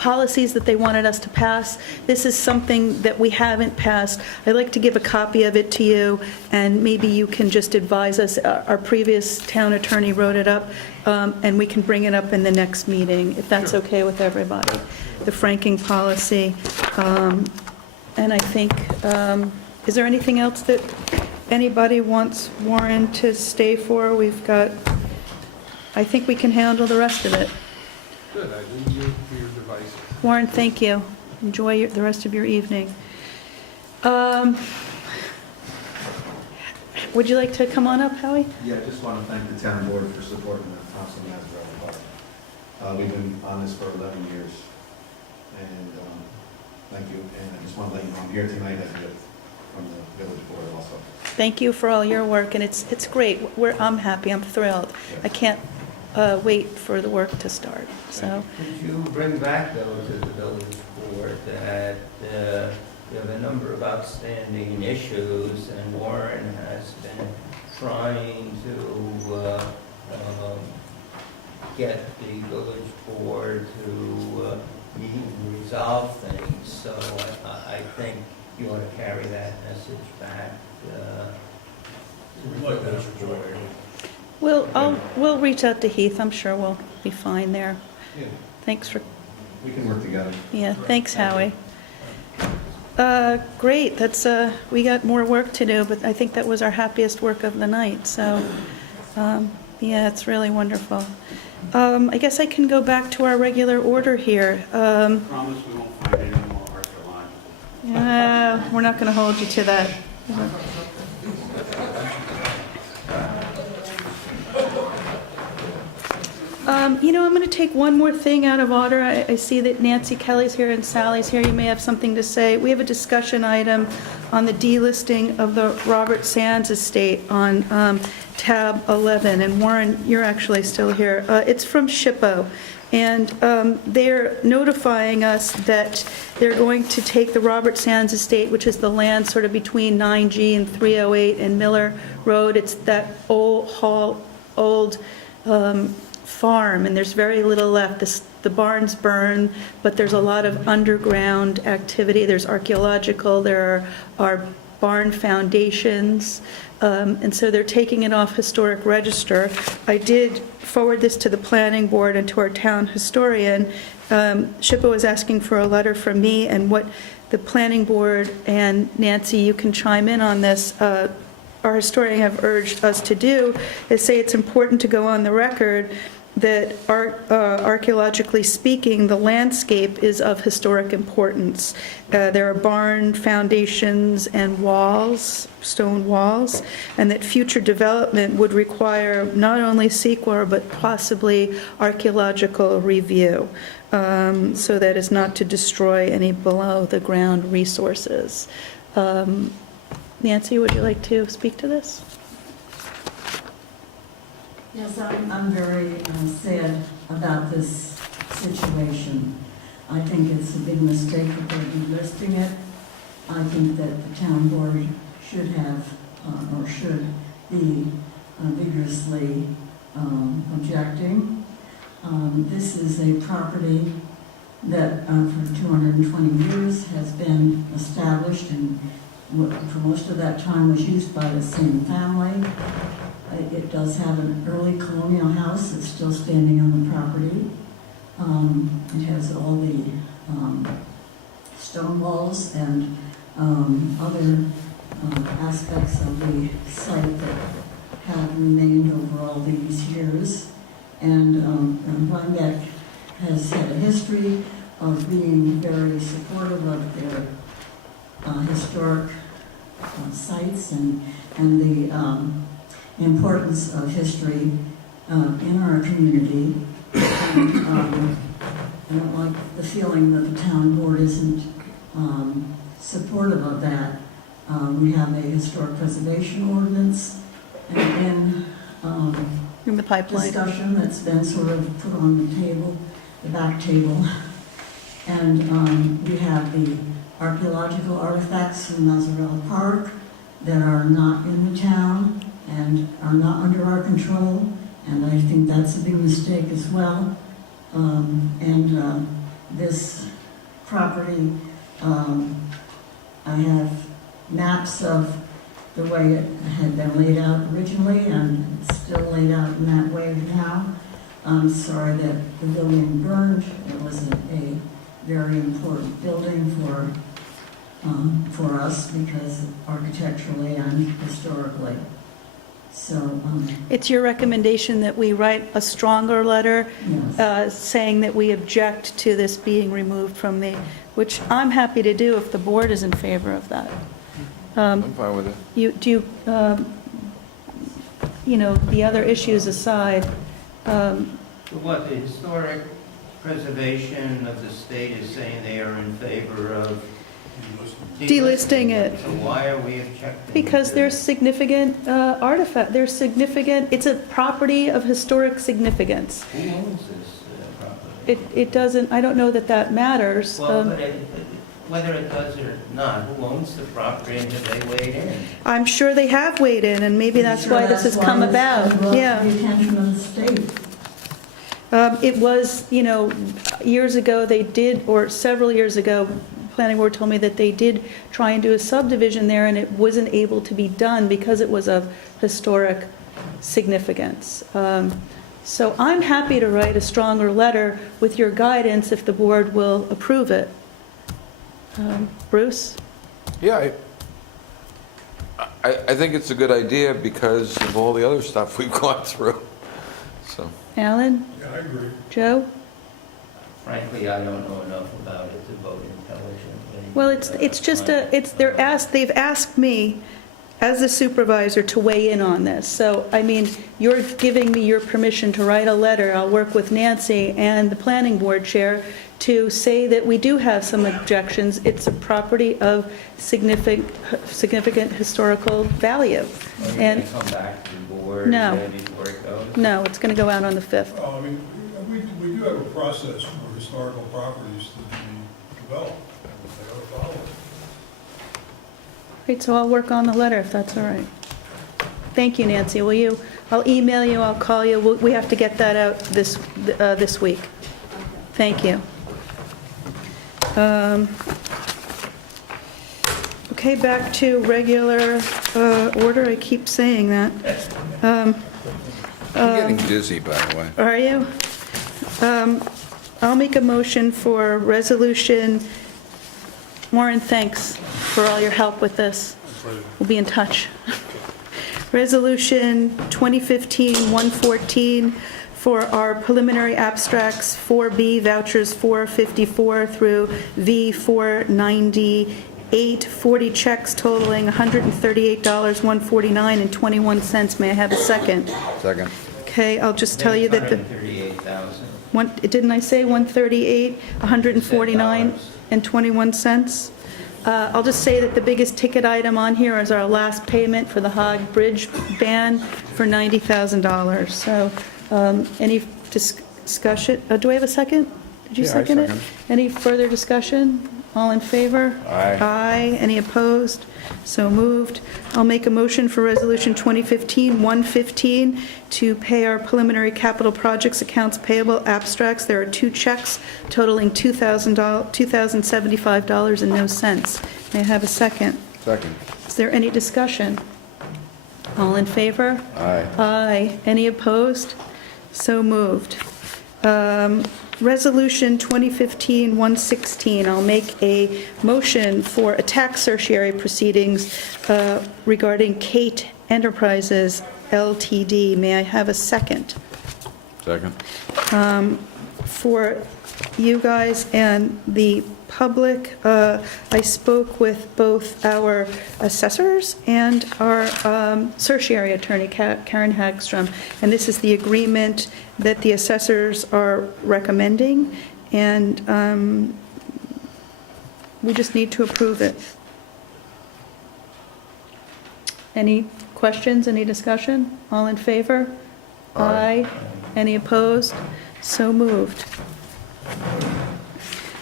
policies that they wanted us to pass. This is something that we haven't passed. I'd like to give a copy of it to you, and maybe you can just advise us. Our previous town attorney wrote it up, and we can bring it up in the next meeting, if that's okay with everybody. The franking policy. And I think, is there anything else that anybody wants Warren to stay for? We've got, I think we can handle the rest of it. Good, I leave you for your devices. Warren, thank you. Enjoy the rest of your evening. Would you like to come on up, Howie? Yeah, I just want to thank the town board for supporting the Thompson Mazzarella Park. We've been on this for 11 years, and thank you. And I just want to let you know I'm here tonight as with from the village board also. Thank you for all your work, and it's great. I'm happy, I'm thrilled. I can't wait for the work to start, so. Could you bring back, though, to the village board that we have a number of outstanding issues, and Warren has been trying to get the village board to meet and resolve things. So I think you ought to carry that message back to the village board. We'll reach out to Heath. I'm sure we'll be fine there. Yeah, Thanks for, we can work together. yeah, thanks, Howie. Great, that's, we got more work to do, but I think that was our happiest work of the night, so, yeah, it's really wonderful. I guess I can go back to our regular order here. Promise we won't find any more archaeological. We're not going to hold you to that. I'm going to take one more thing out of order. I see that Nancy Kelly's here and Sally's here. You may have something to say. We have a discussion item on the delisting of the Robert Sands estate on tab 11. And Warren, you're actually still here. It's from SHPO. And they're notifying us that they're going to take the Robert Sands estate, which is the land sort of between 9G and 308 and Miller Road. It's that old farm, and there's very little left. The barns burn, but there's a lot of underground activity. There's archaeological, there are barn foundations, and so they're taking it off historic register. I did forward this to the planning board and to our town historian. SHPO is asking for a letter from me, and what the planning board, and Nancy, you can chime in on this, our historian have urged us to do, is say it's important to go on the record that archaeologically speaking, the landscape is of historic importance. There are barn foundations and walls, stone walls, and that future development would require not only CEQA, but possibly archaeological review, so that as not to destroy any below-the-ground resources. Nancy, would you like to speak to this? Yes, I'm very sad about this situation. I think it's a big mistake that they're delisting it. I think that the town board should have, or should be vigorously objecting. This is a property that for 220 years has been established and for most of that time was used by the same family. It does have an early colonial house that's still standing on the property. It has all the stone walls and other aspects of the site that have remained over all these years. And Rhinebeck has had a history of being very supportive of their historic sites and the importance of history in our community. And, I don't like the feeling that the town board isn't supportive of that. We have a historic preservation ordinance and In the pipeline. discussion that's been sort of put on the table, the back table. And we have the archaeological artifacts from Mazzarella Park that are not in the town and are not under our control, and I think that's a big mistake as well. this property. I have maps of the way it had been laid out originally, and it's still laid out in that way now. I'm sorry that the building burned. It was a very important building for us, because architecturally and historically. So, It's your recommendation that we write a stronger letter yes. saying that we object to this being removed from the, which I'm happy to do if the board is in favor of that. I'm fine with it. The other issues aside, What, the historic preservation of the state is saying they are in favor of delisting it. So why are we objecting? Because to there's it? significant artifact, there's significant, it's a property of historic significance. Who owns this property? It doesn't, I don't know that that matters. Well, but whether it does or not, who owns the property and have they weighed in? I'm sure they have weighed in, and maybe that's why this has come about. Yeah. The attention of the state. It was, years ago, they did, or several years ago, planning board told me that they did try and do a subdivision there, and it wasn't able to be done because it was of historic significance. So I'm happy to write a stronger letter with your guidance if the board will approve it. Bruce? Yeah, I think it's a good idea because of all the other stuff we've gone through, so. Alan? Yeah, I agree. Joe? Frankly, I don't know enough about it to vote intelligently. Well, they've asked me as the supervisor to weigh in on this. So, I mean, you're giving me your permission to write a letter. I'll work with Nancy and the planning board chair to say that we do have some objections. It's a property of significant historical value. Are you And going to come back to the board No. before it goes? no, it's going to go out on the 5th. Well, I mean, we do have a process for historical properties to be developed, and they ought to follow it. Great, so I'll work on the letter if that's all right. Thank you, Nancy. I'll email you, I'll call you. We have to get that out this week. Thank you. Okay, back to regular order. I keep saying that. I'm getting dizzy, by the way. Are you? I'll make a motion for resolution. Warren, thanks for all your help with this. We'll be in touch. Resolution 2015-114 for our preliminary abstracts 4B vouchers 454 through V498, 40 checks totaling $138,149.21. May I have a second? Second. Okay, I'll just tell you that the... $138,000. Didn't I say 138, 149.21? I'll just say that the biggest ticket item on here is our last payment for the Hague Bridge ban for $90,000. So, any discussion? Do I have a second? Did you Yeah, I second it? second. Any further discussion? All in favor? Aye. Aye. Any opposed? So moved. I'll make a motion for Resolution 2015-115 to pay our preliminary capital projects accounts payable abstracts. There are 2 checks totaling $2,075 and no cents. May I have a second? Second. Is there any discussion? All in favor? Aye. Aye. Any opposed? So moved. Resolution 2015-116, I'll make a motion for a tax certiorari proceedings regarding Kate Enterprises LTD. May I have a second? Second. For you guys and the public, I spoke with both our assessors and our certiorari attorney, Karen Hagstrom, and this is the agreement that the assessors are recommending, and we just need to approve it. Any questions, any discussion? All in favor? Aye. Any opposed? So moved.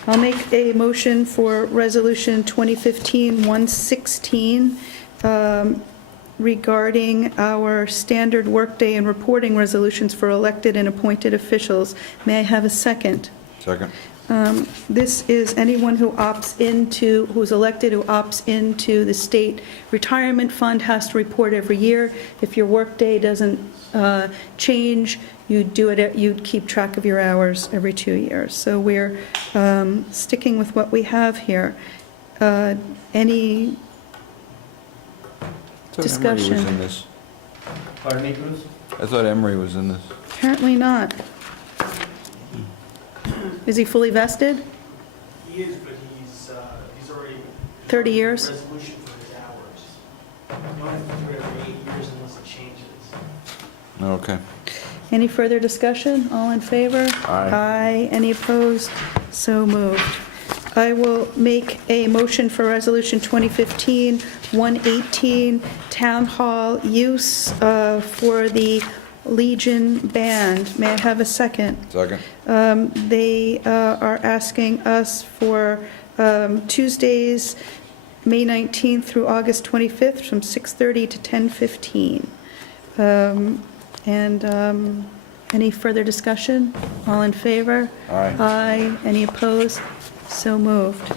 I'll make a motion for Resolution 2015-116 regarding our standard workday and reporting resolutions for elected and appointed officials. May I have a second? Second. This is anyone who opts into, who's elected, who opts into the state retirement fund has to report every year. If your workday doesn't change, you do it, you'd keep track of your hours every 2 years. So we're sticking with what we have here. Any discussion? Emery was in this. Pardon me, Bruce? I thought Emery was in this. Apparently not. Is he fully vested? He is, but he's already. 30 years? Resolution for his hours. You don't have to do it every 8 years unless it changes. Okay. Any further discussion? All in favor? Aye. Aye. Any opposed? So moved. I will make a motion for Resolution 2015-118, Town Hall use for the Legion Band. May I have a second? Second. They are asking us for Tuesdays, May 19th through August 25th, from 6:30 to 10:15. Any further discussion? All in favor? Aye. Aye. Any opposed? So moved.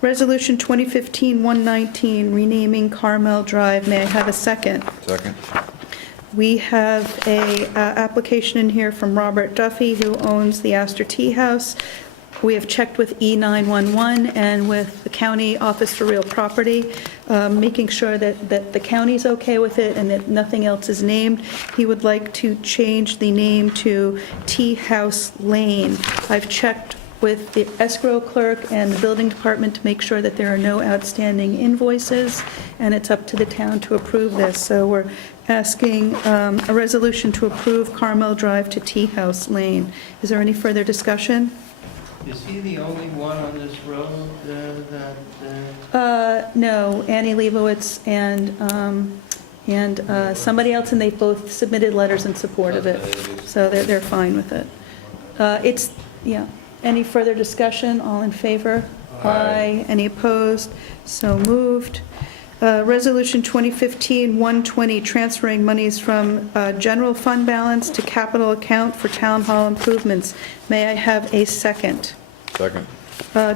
Resolution 2015-119, renaming Carmel Drive. May I have a second? Second. We have a application in here from Robert Duffy, who owns the Astor Tea House. We have checked with E911 and with the County Office for Real Property, making sure that the county's okay with it and that nothing else is named. He would like to change the name to Tea House Lane. I've checked with the escrow clerk and the building department to make sure that there are no outstanding invoices, and it's up to the town to approve this. So we're asking a resolution to approve Carmel Drive to Tea House Lane. Is there any further discussion? Is he the only one on this road No, Annie Leibowitz and somebody else, and they both submitted letters in support of it, so they're fine with it. Yeah. Any further discussion? All in favor? Aye. Any opposed? So moved. Resolution 2015-120, transferring monies from general fund balance to capital account for town hall improvements. May I have a second? Second.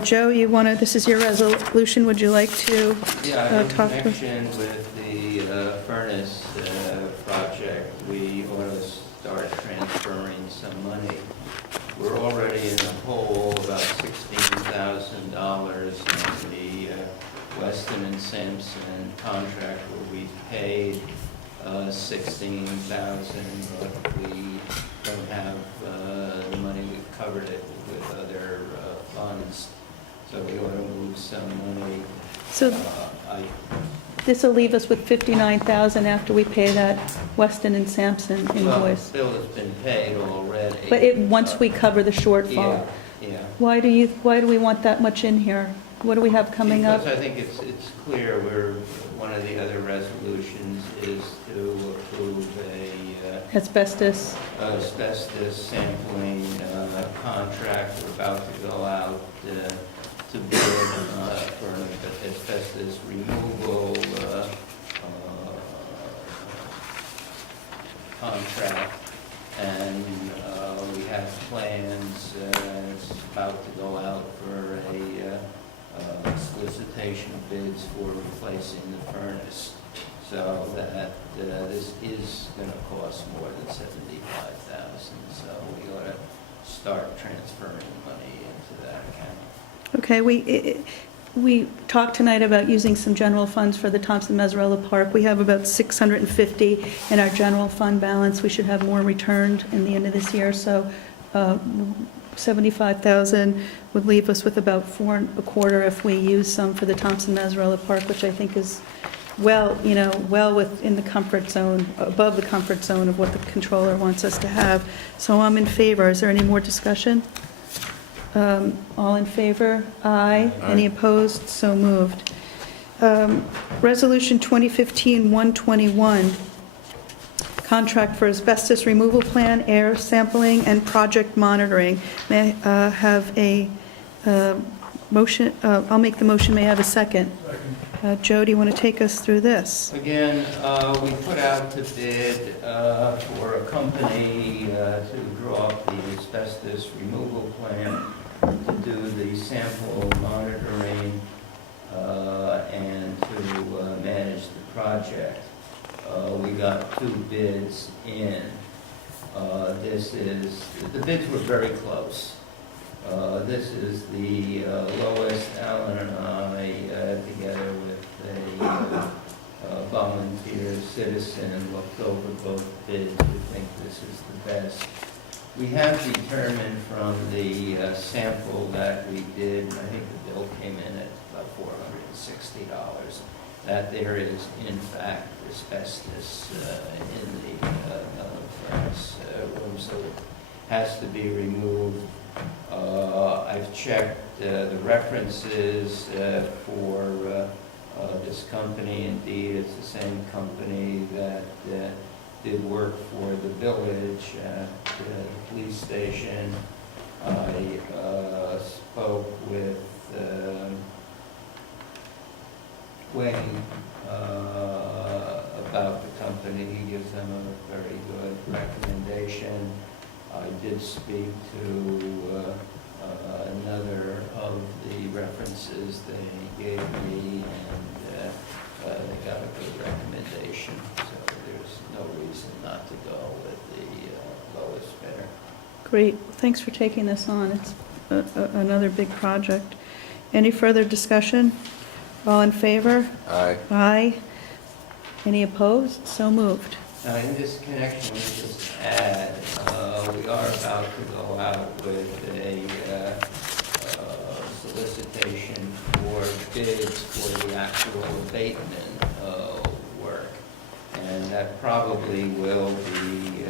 Joe, this is your resolution. Would you like to in talk? connection with the furnace project, we ought to start transferring some money. We're already in the hole about $16,000 in the Weston and Sampson contract where we paid $16,000, but we don't have the money. We've covered it with other funds, so we ought to move some money. So this will leave us with $59,000 after we pay that Weston and Sampson invoice. Well, the bill has been paid already. But once we cover the shortfall. Yeah. Why do we want that much in here? What do we have coming up? Because I think it's clear one of the other resolutions is to approve a Asbestos. asbestos sampling contract. We're about to go out to bid for an asbestos removal contract. And we have plans, it's about to go out for a solicitation of bids for replacing the furnace. So that this is going to cost more than $75,000. So we ought to start transferring money into that account. Okay, we talked tonight about using some general funds for the Thompson Mazzarella Park. We have about $650 in our general fund balance. We should have more returned in the end of this year, so $75,000 would leave us with about $4.25 if we use some for the Thompson Mazzarella Park, which I think is well within the comfort zone, above the comfort zone of what the controller wants us to have. So I'm in favor. Is there any more discussion? All in favor? Aye. Aye. Any opposed? So moved. Resolution 2015-121, contract for asbestos removal plan, air sampling, and project monitoring. May I have a motion? I'll make the motion. May I have a second? Joe, do you want to take us through this? Again, we put out to bid for a company to draw up the asbestos removal plan to do the sample monitoring and to manage the project. We got 2 bids in. The bids were very close. This is the lowest. Alan and I, together with a volunteer citizen, looked over both bids. We think this is the best. We have determined from the sample that we did, I think the bill came in at about $460, that there is in fact asbestos in the furnace room, so it has to be removed. I've checked the references for this company. Indeed, it's the same company that did work for the village at the police station. I spoke with Wayne about the company. He gives them a very good recommendation. I did speak to another of the references they gave me, and they got a good recommendation. So there's no reason not to go with the lowest bidder. Great, thanks for taking this on. It's another big project. Any further discussion? All in favor? Aye. Aye. Any opposed? So moved. In this connection, we just add, we are about to go out with a solicitation for bids for the actual abatement work. And that probably will be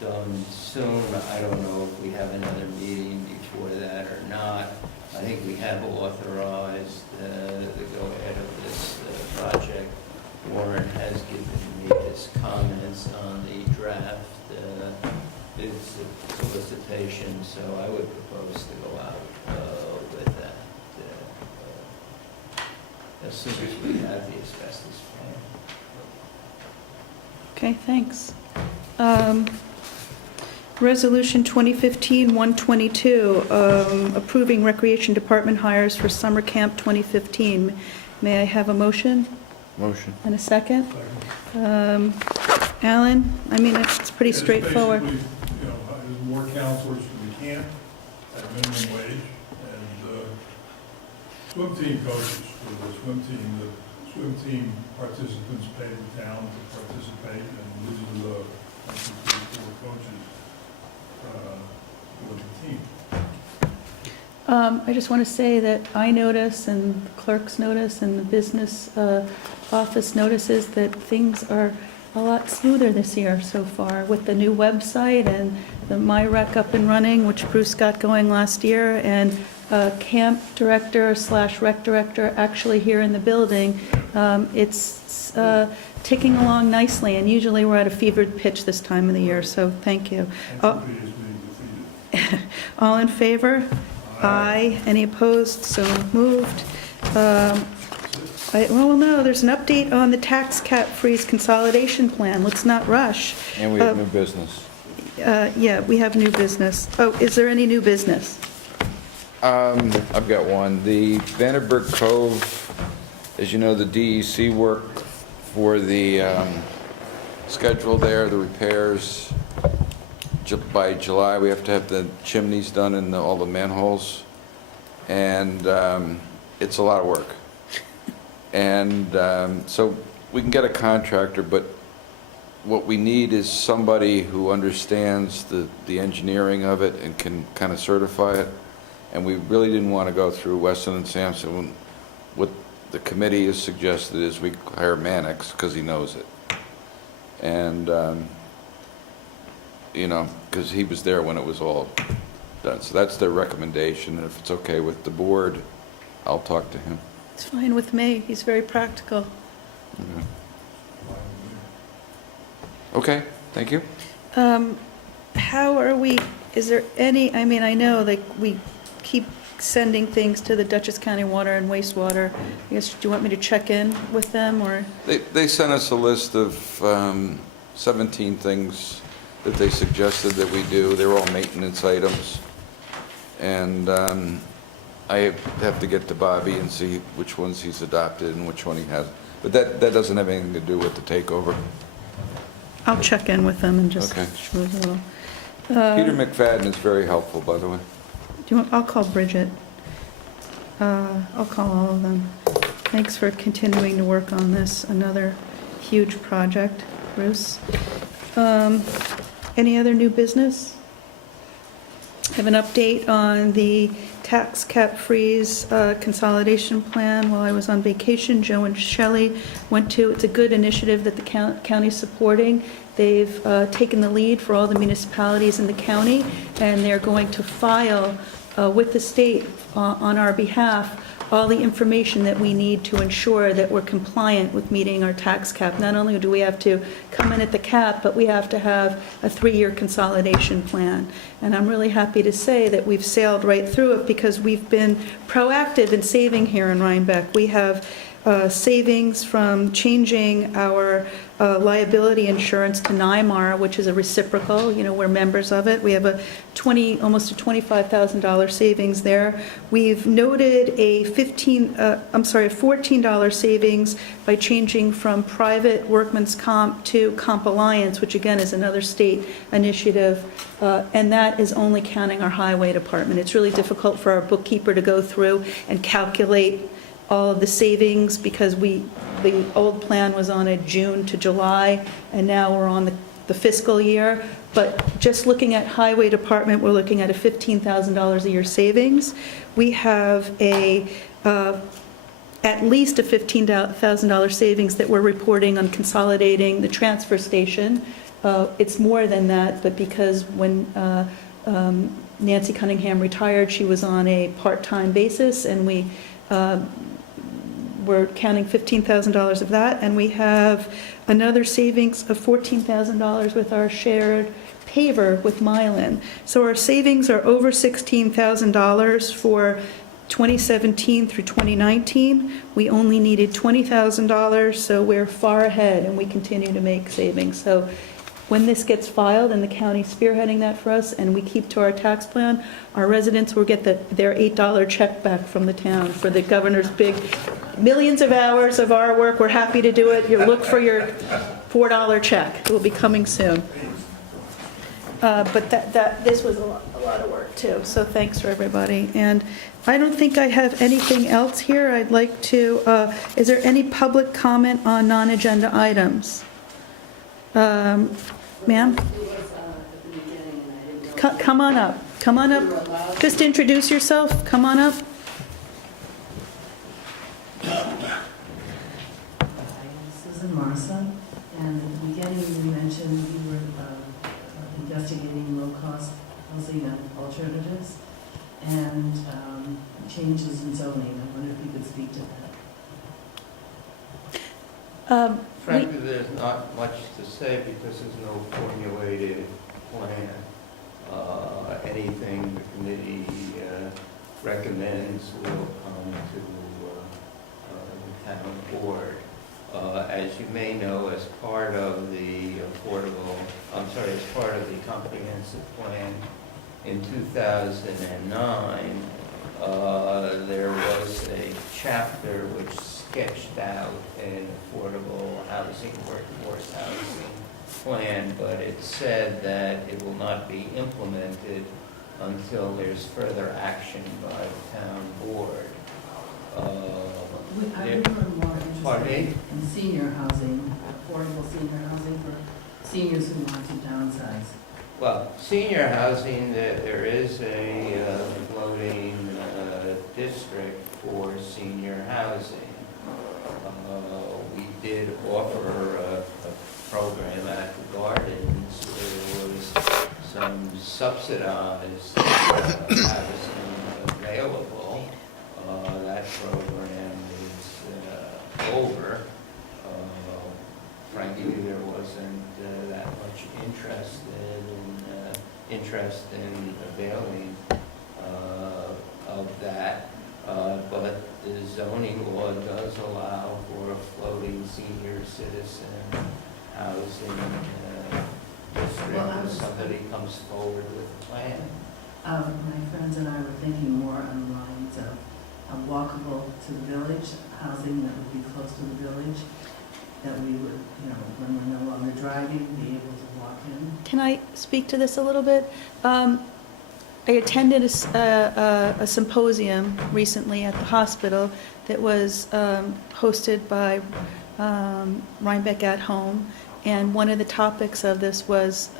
done soon. I don't know if we have another meeting before that or not. I think we have authorized the go-ahead of this project. Warren has given me his comments on the draft bids solicitation, so I would propose to go out with that as soon as we have the asbestos plan. Okay, thanks. Resolution 2015-122, approving Recreation Department hires for Summer Camp 2015. May I have a motion Motion. and a second? Alan, I mean, it's pretty straightforward. It's basically, there's more counselors for the camp at minimum wage, and swim team coaches for the swim team. The swim team participants pay the town to participate, and these are the 1, 2, 3, 4 coaches for the team. I just want to say that I notice, and the clerks notice, and the business office notices that things are a lot smoother this year so far with the new website and the MyRec up and running, which Bruce got going last year, and camp director / rec director actually here in the building. It's ticking along nicely, and usually we're at a fevered pitch this time of the year, so thank you. Entropy is being defeated. All in favor? Aye. Any opposed? So moved. Well, no, there's an update on the tax cap freeze consolidation plan. Let's not rush. And we have new business. Yeah, we have new business. Oh, is there any new business? I've got one. The Vanderburg Cove, as you know, the DEC work for the schedule there, the repairs. By July, we have to have the chimneys done in all the manholes, and it's a lot of work. And so we can get a contractor, but what we need is somebody who understands the engineering of it and can kind of certify it. And we really didn't want to go through Weston and Sampson. What the committee has suggested is we hire Mannix because he knows it. And because he was there when it was all done. So that's their recommendation, and if it's okay with the board, I'll talk to him. It's fine with me. He's very practical. Okay, thank you. How are we, is there any, I mean, I know like we keep sending things to the Dutchess County Water and Wastewater. I guess, do you want me to check in with them, or? They sent us a list of 17 things that they suggested that we do. They're all maintenance items. And I have to get to Bobby and see which ones he's adopted and which one he hasn't. But that doesn't have anything to do with the takeover. I'll check in with them and just Okay. schmooze a little. Peter McFadden is very helpful, by the way. I'll call Bridget. I'll call all of them. Thanks for continuing to work on this, another huge project, Bruce. Any other new business? I have an update on the tax cap freeze consolidation plan. While I was on vacation, Joe and Shelley went to, it's a good initiative that the county's supporting. They've taken the lead for all the municipalities in the county, and they're going to file with the state on our behalf all the information that we need to ensure that we're compliant with meeting our tax cap. Not only do we have to come in at the cap, but we have to have a 3-year consolidation plan. And I'm really happy to say that we've sailed right through it because we've been proactive in saving here in Rhinebeck. We have savings from changing our liability insurance to NYMAR, which is a reciprocal, we're members of it. We have almost a $25,000 savings there. We've noted a $14 savings by changing from private workman's comp to Comp Alliance, which again is another state initiative, and that is only counting our highway department. It's really difficult for our bookkeeper to go through and calculate all of the savings because the old plan was on a June to July, and now we're on the fiscal year. But just looking at highway department, we're looking at a $15,000 a year savings. We have at least a $15,000 savings that we're reporting on consolidating the transfer station. It's more than that, but because when Nancy Cunningham retired, she was on a part-time basis, and we're counting $15,000 of that, and we have another savings of $14,000 with our shared paver with Mylan. So our savings are over $16,000 for 2017 through 2019. We only needed $20,000, so we're far ahead, and we continue to make savings. So when this gets filed, and the county spearheading that for us, and we keep to our tax plan, our residents will get their $8 check back from the town for the governor's big millions of hours of our work. We're happy to do it. You look for your $4 check. It will be coming soon. But this was a lot of work too. So thanks for everybody. And I don't think I have anything else here. I'd like to. Is there any public comment on non-agenda items? Ma'am? Come on up. Come on up. Just introduce yourself. Come on up. Susan Marsa, and at the beginning you mentioned you were investigating low-cost housing alternatives and changes in zoning. I wonder if you could speak to that. Frankly, there's not much to say because there's no formulated plan. Anything the committee recommends will come to the town board. As you may know, as part of the as part of the comprehensive plan in 2009, there was a chapter which sketched out an affordable housing, workforce housing plan, but it said that it will not be implemented until there's further action by the town board. I think we're more interested in senior housing, affordable senior housing for seniors who want to downsize. Well, senior housing, there is a floating district for senior housing. We did offer a program at the Gardens where there was some subsidized housing available. That program is over. Frankly, there wasn't that much interest in availing of that. But the zoning law does allow for a floating senior citizen housing district Well, I if was- somebody comes forward with a plan. My friends and I were thinking more on the lines of walkable to the village, housing that would be close to the village, that we would, when we're no longer driving, be able to walk in. Can I speak to this a little bit? I attended a symposium recently at the hospital that was hosted by Rhinebeck at Home, and one of the topics of this was,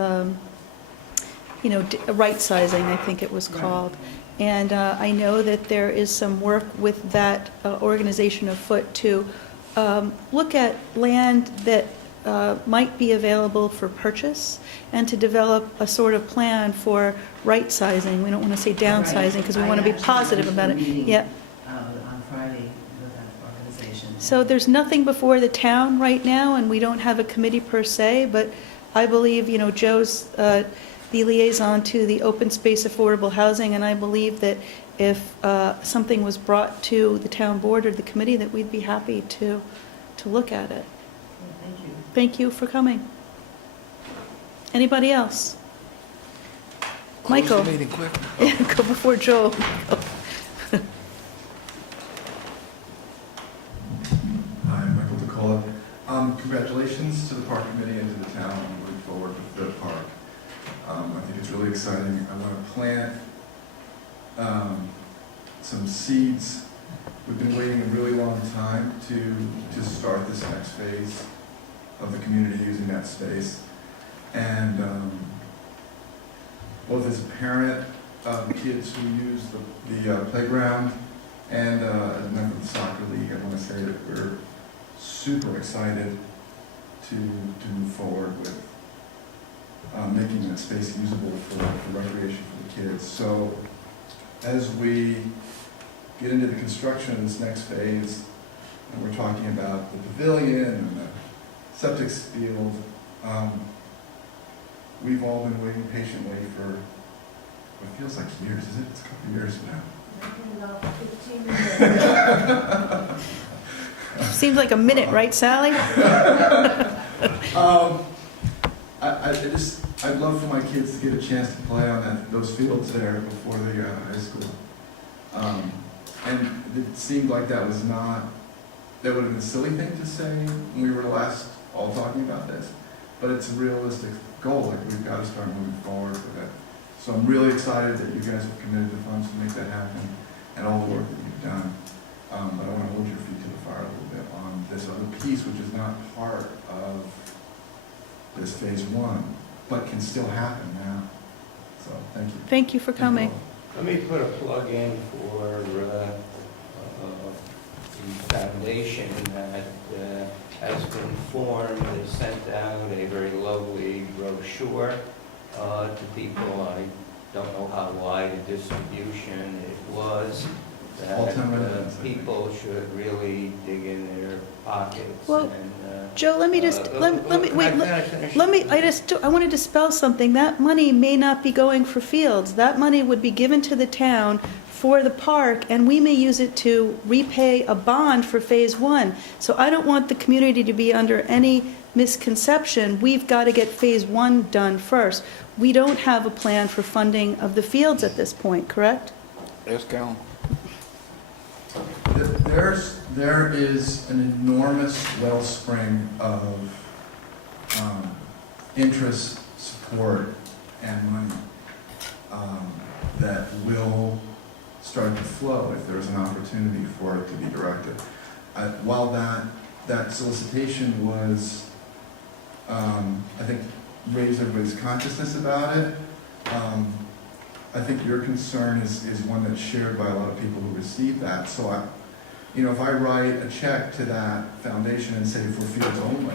right sizing, I think it was called. And I know that there is some work with that organization afoot to look at land that might be available for purchase and to develop a sort of plan for right sizing. We don't want to say downsizing because we want to be positive about it. Yeah. On Friday with that organization. So there's nothing before the town right now, and we don't have a committee per se, but I believe, Joe's the liaison to the open space affordable housing, and I believe that if something was brought to the town board or the committee, that we'd be happy to look at it. Thank you. Thank you for coming. Anybody else? Michael? Close the meeting quick. Go before Joe. Hi, Michael DeCola. Congratulations to the park committee and to the town on moving forward with the park. I think it's really exciting. I want to plant some seeds. We've been waiting a really long time to start this next phase of the community using that space. And both as a parent of kids who use the playground and as a member of the soccer league, I want to say that we're super excited to move forward with making that space usable for recreation for the kids. So as we get into the construction of this next phase, and we're talking about the pavilion and the septic field, we've all been waiting patiently for what feels like years. Is it? It's a couple of years now. Seems like a minute, right, Sally? I'd love for my kids to get a chance to play on those fields there before they got out of high school. And it seemed like that would have been a silly thing to say when we were last all talking about this, but it's a realistic goal. Like, we've got to start moving forward with it. So I'm really excited that you guys have committed the funds to make that happen and all the work that you've done. But I want to hold your feet to the fire a little bit on this other piece, which is not part of this phase one, but can still happen now. So thank you. Thank you for coming. Let me put a plug in for the foundation that has been formed. They sent out a very lovely brochure to people. I don't know how wide a distribution it was. That people should really dig in their pockets. Well, Joe, let me just, I want to dispel something. That money may not be going for fields. That money would be given to the town for the park, and we may use it to repay a bond for phase one. So I don't want the community to be under any misconception. We've got to get phase one done first. We don't have a plan for funding of the fields at this point, correct? Yes, Cal. There is an enormous wellspring of interest, support, and money that will start to flow if there's an opportunity for it to be directed. While that solicitation was, I think, raised everybody's consciousness about it, I think your concern is one that's shared by a lot of people who receive that. So if I write a check to that foundation and say for fields only,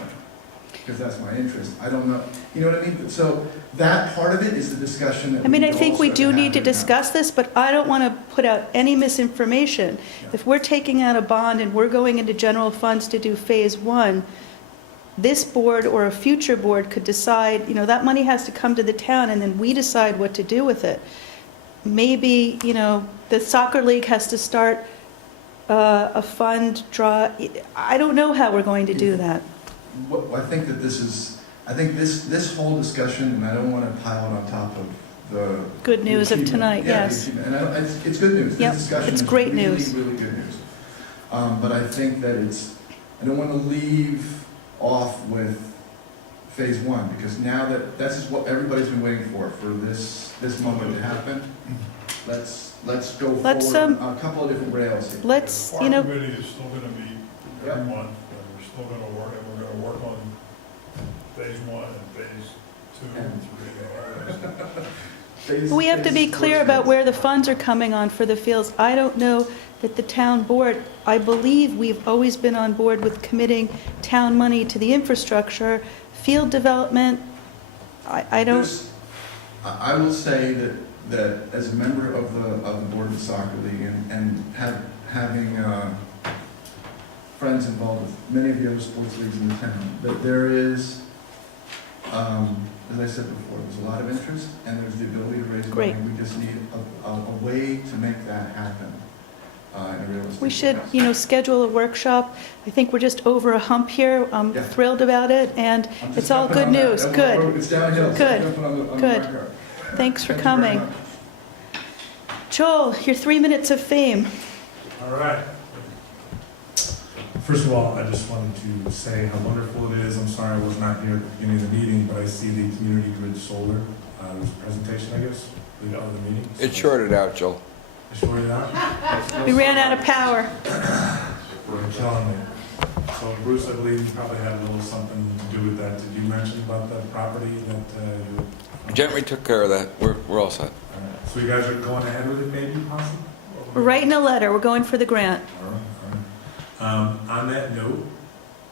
because that's my interest, I don't know, you know what I mean? So that part of it is the discussion that I think we do need to discuss this, but I don't want to put out any misinformation. Yeah. If we're taking out a bond and we're going into general funds to do phase one, this board or a future board could decide, that money has to come to the town, and then we decide what to do with it. Maybe, the soccer league has to start a fund draw. I don't know how we're going to do that. I think that this is I think this whole discussion, and I don't want to pile it on top of the... Good news of the tonight, yeah, yes. the achievement. And it's good news. Yep, This discussion it's is great really, news. really good news. But I think that I don't want to leave off with phase one, because now that's just what everybody's been waiting for this moment to happen. Let's go Let's, forward on a couple of different rails here. Let's, The you know, park committee is still gonna meet every month, and we're still gonna work, and we're gonna work on phase one and phase two and three and all that stuff. we have to be clear about where the funds are coming on for the fields. I don't know that the town board, I believe we've always been on board with committing town money to the infrastructure. Field development, I don't, I will say that as a member of the board of the soccer league and having friends involved with many of the other sports leagues in the town, that there is, as I said before, there's a lot of interest and there's the ability to raise money. Great. We just need a way to make that happen in a realistic we should, way. schedule a workshop. I think we're just over a hump here. I'm Yeah. thrilled about it, and I'm just it's all jumping good on that. news. That's Good. what- It's downhill. So Good. I'm jumping on the Good. right car. Thanks for Thank you very coming. much. Joel, your 3 minutes of fame. All right. First of all, I just wanted to say how wonderful it is. I'm sorry I was not here at the beginning of the meeting, but I see the community grid solar. There was a presentation, I guess, leading up to the meeting. It shorted out, Joel. I shorted out? We ran out of power. You're killing me. So Bruce, I believe you probably had a little something to do with that. Did you mention about the property that you... Gentry took care of that. We're all set. All right. So you guys are going ahead with it maybe, possibly? We're writing a letter. We're going for the grant. All right, all right. On that note,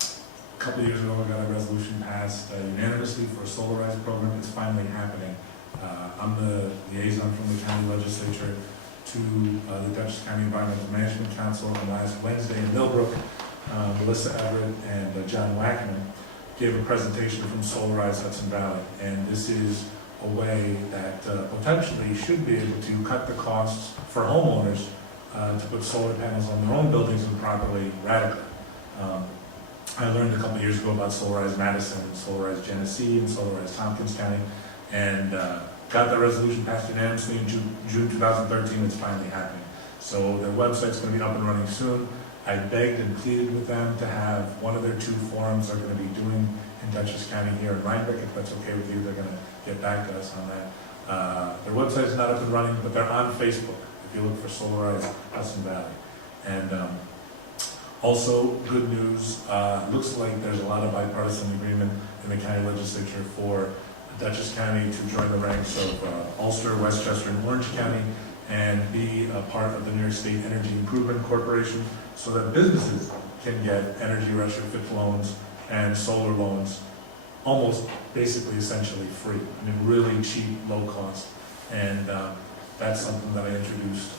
a couple of years ago, we got a resolution passed unanimously for a solarized program. It's finally happening. I'm the liaison from the county legislature to the Dutchess County Environmental Management Council on last Wednesday in Millbrook. Melissa Everett and John Wackman gave a presentation from Solarize Hudson Valley, and this is a way that potentially should be able to cut the costs for homeowners to put solar panels on their own buildings and properly radically. I learned a couple of years ago about Solarize Madison, and Solarize Genesee, and Solarize Tompkins County, and got that resolution passed unanimously in June 2013. It's finally happening. So their website's going to be up and running soon. I begged and pleaded with them to have one of their 2 forums they're going to be doing in Dutchess County here in Rhinebeck. If that's okay with you, they're going to get back to us on that. Their website's not up and running, but they're on Facebook if you look for Solarize Hudson Valley. And also, good news, looks like there's a lot of bipartisan agreement in the county legislature for Dutchess County to join the ranks of Ulster, Westchester, and Orange County and be a part of the New York State Energy Improvement Corporation so that businesses can get energy retrofit loans and solar loans almost basically essentially free. I mean, really cheap, low cost. And that's something that I introduced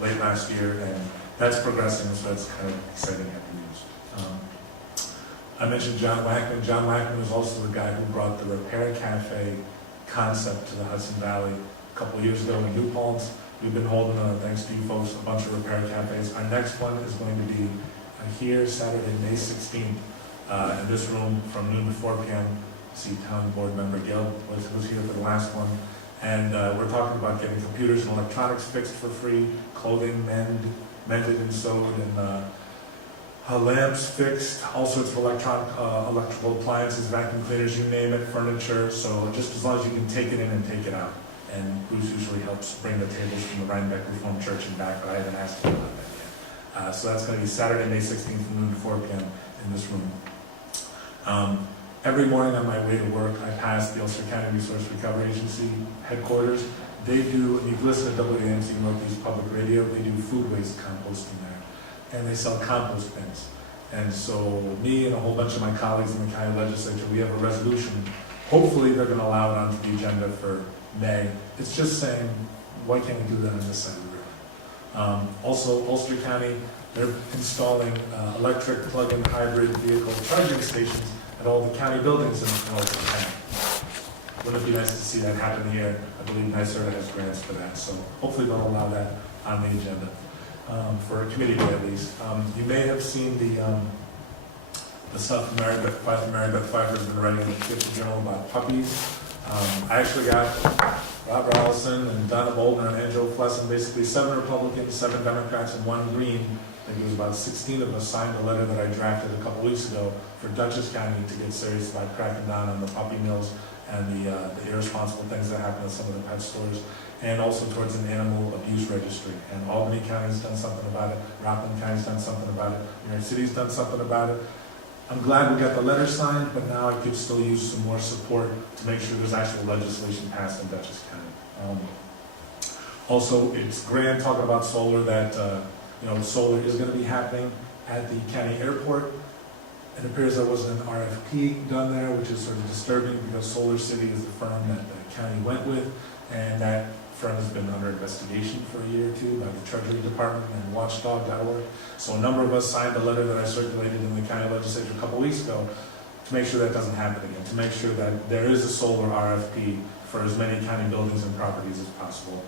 late last year, and that's progressing, so that's kind of exciting, happy news. I mentioned John Wackman. John Wackman was also the guy who brought the Repair Cafe concept to the Hudson Valley a couple of years ago in New Paltz. We've been holding, thanks to you folks, a bunch of repair cafes. Our next one is going to be here Saturday, May 16th, in this room from noon to 4 p.m. See Town Board Member Gil was here for the last one. And we're talking about getting computers and electronics fixed for free, clothing mended and sewed, and lamps fixed, all sorts of electrical appliances, vacuum cleaners, you name it, furniture. So just as long as you can take it in and take it out. And Bruce usually helps bring the tables from the Rhinebeck Reformed Church and back, but I haven't asked him about that yet. So that's going to be Saturday, May 16th from noon to 4 p.m. in this room. Every morning on my way to work, I pass the Ulster County Resource Recovery Agency headquarters. They do, and you've listened to WAMC Northeast Public Radio, they do food waste composting there. And they sell compost bins. And so me and a whole bunch of my colleagues in the county legislature, we have a resolution. Hopefully they're going to allow it onto the agenda for May. It's just saying, why can't we do that on this side of the river? Also, Ulster County, they're installing electric plug-in hybrid vehicle charging stations at all the county buildings in Ulster County. Wouldn't it be nice to see that happen here? I believe NYSERDA has grants for that, so hopefully they'll allow that on the agenda for a committee day at least. You may have seen the the stuff from Mary Beth Pfeiffer has been writing in the Kitchen Journal about puppies. I actually got Robert Allison and Donna Bolton and Angela Flesson, basically 7 Republicans, 7 Democrats, and 1 Green. I think it was about 16 of us signed a letter that I drafted a couple weeks ago for Dutchess County to get serious about cracking down on the puppy mills and the irresponsible things that happen at some of the pet stores, and also towards an animal abuse registry. And Albany County's done something about it, Rockland County's done something about it, New York City's done something about it. I'm glad we got the letter signed, but now I could still use some more support to make sure there's actual legislation passed in Dutchess County. Also, it's grand talking about solar, that solar is going to be happening at the county airport. It appears there was an RFP done there, which is sort of disturbing because Solar City is the firm that the county went with, and that firm has been under investigation for a year or two by the Treasury Department and Watchdog.org. So a number of us signed a letter that I circulated in the county legislature a couple weeks ago to make sure that doesn't happen again, to make sure that there is a solar RFP for as many county buildings and properties as possible.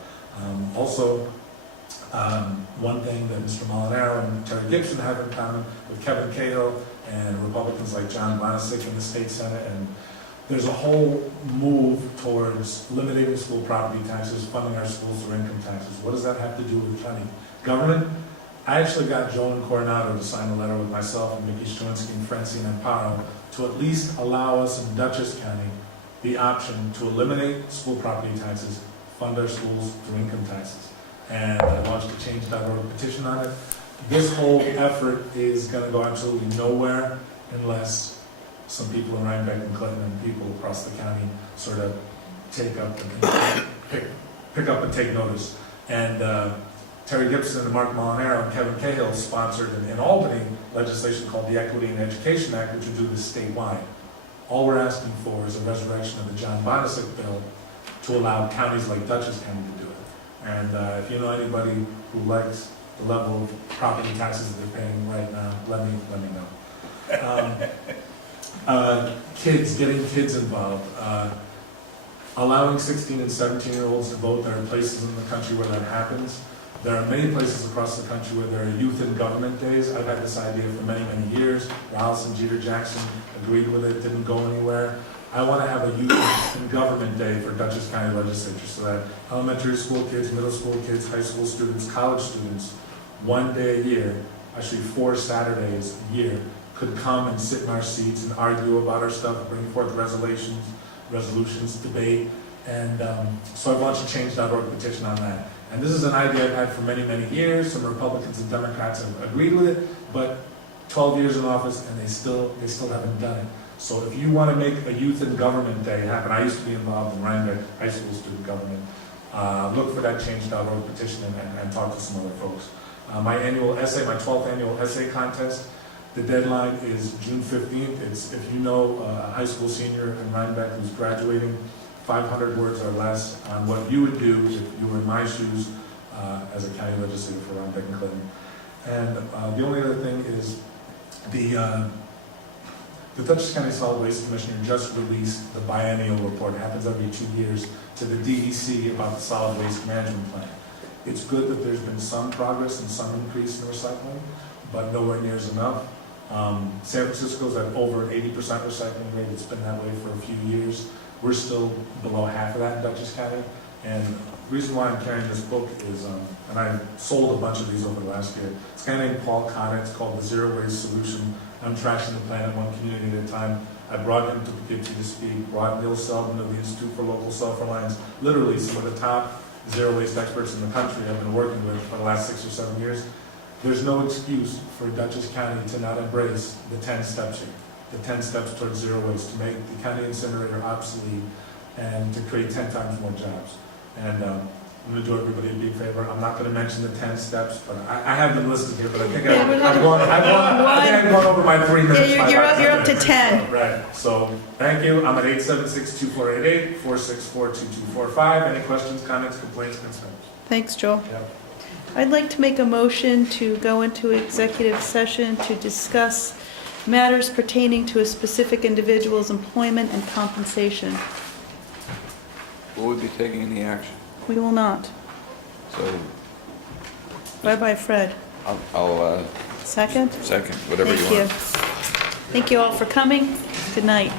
One thing that Mr. Molinaro and Terry Gibson have in common with Kevin Cahill and Republicans like John Bonisick in the state Senate, and there's a whole move towards eliminating school property taxes, funding our schools through income taxes. What does that have to do with county government? I actually got Joan Coronado to sign a letter with myself and Mickey Struinsky and Francine Amparo to at least allow us in Dutchess County the option to eliminate school property taxes, fund our schools through income taxes. And I launched a change.org petition on it. This whole effort is going to go absolutely nowhere unless some people in Rhinebeck and Clinton and people across the county sort of take up and pick up and take notice. And Terry Gibson and Mark Molinaro and Kevin Cahill sponsored in Albany legislation called the Equity in Education Act, which would do this statewide. All we're asking for is a resurrection of the John Bonisick bill to allow counties like Dutchess County to do it. And if you know anybody who likes the level of property taxes that they're paying right now, let me know. Getting kids involved. Allowing 16 and 17-year-olds to vote. There are places in the country where that happens. There are many places across the country where there are youth in government days. I've had this idea for many, many years. Allison Jeter Jackson agreed with it, didn't go anywhere. I want to have a youth in government day for Dutchess County legislature so that elementary school kids, middle school kids, high school students, college students, one day a year, actually 4 Saturdays a year, could come and sit in our seats and argue about our stuff, bring forth resolutions, debate. And so I've launched a change.org petition on that. And this is an idea I've had for many, many years. Some Republicans and Democrats have agreed with it, but 12 years in office and they still haven't done it. So if you want to make a youth in government day happen, I used to be involved in Rhinebeck high school student government, look for that change.org petition and talk to some other folks. My 12th annual essay contest, the deadline is June 15th. It's, if you know a high school senior in Rhinebeck who's graduating, 500 words or less on what you would do if you were in my shoes as a county legislator for Rhinebeck and Clinton. And the only other thing is the Dutchess County Solid Waste Commissioner just released the biennial report. It happens every 2 years to the DEC about the solid waste management plan. It's good that there's been some progress and some increase in recycling, but nowhere near as enough. San Francisco's at over an 80% recycling rate. It's been that way for a few years. We're still below half of that in Dutchess County. And the reason why I'm carrying this book is, and I sold a bunch of these over the last year, it's a guy named Paul Conant. It's called The Zero Waste Solution. I'm trashing the planet one community at a time. I brought him to Poughkeepsie to speak, brought Neil Selden of the Institute for Local Self-Reliance, literally some of the top zero waste experts in the country I've been working with for the last 6 or 7 years. There's no excuse for Dutchess County to not embrace the 10 steps here, the 10 steps towards zero waste, to make the county incinerator obsolete and to create 10 times more jobs. And I'm going to do everybody a big favor. I'm not going to mention the 10 steps, but I have them listed here, but I think I've gone over my 3 minutes. Yeah, you're up to 10. Right. So thank you. I'm at 876-2488, 464-2245. Any questions, comments, complaints, concerns? Thanks, Joel. Yep. I'd like to make a motion to go into executive session to discuss matters pertaining to a specific individual's employment and compensation. Will we be taking any action? We will not. So Bye-bye, Fred. I'll Second? second, whatever you Thank want. you. Thank you all for coming. Good night.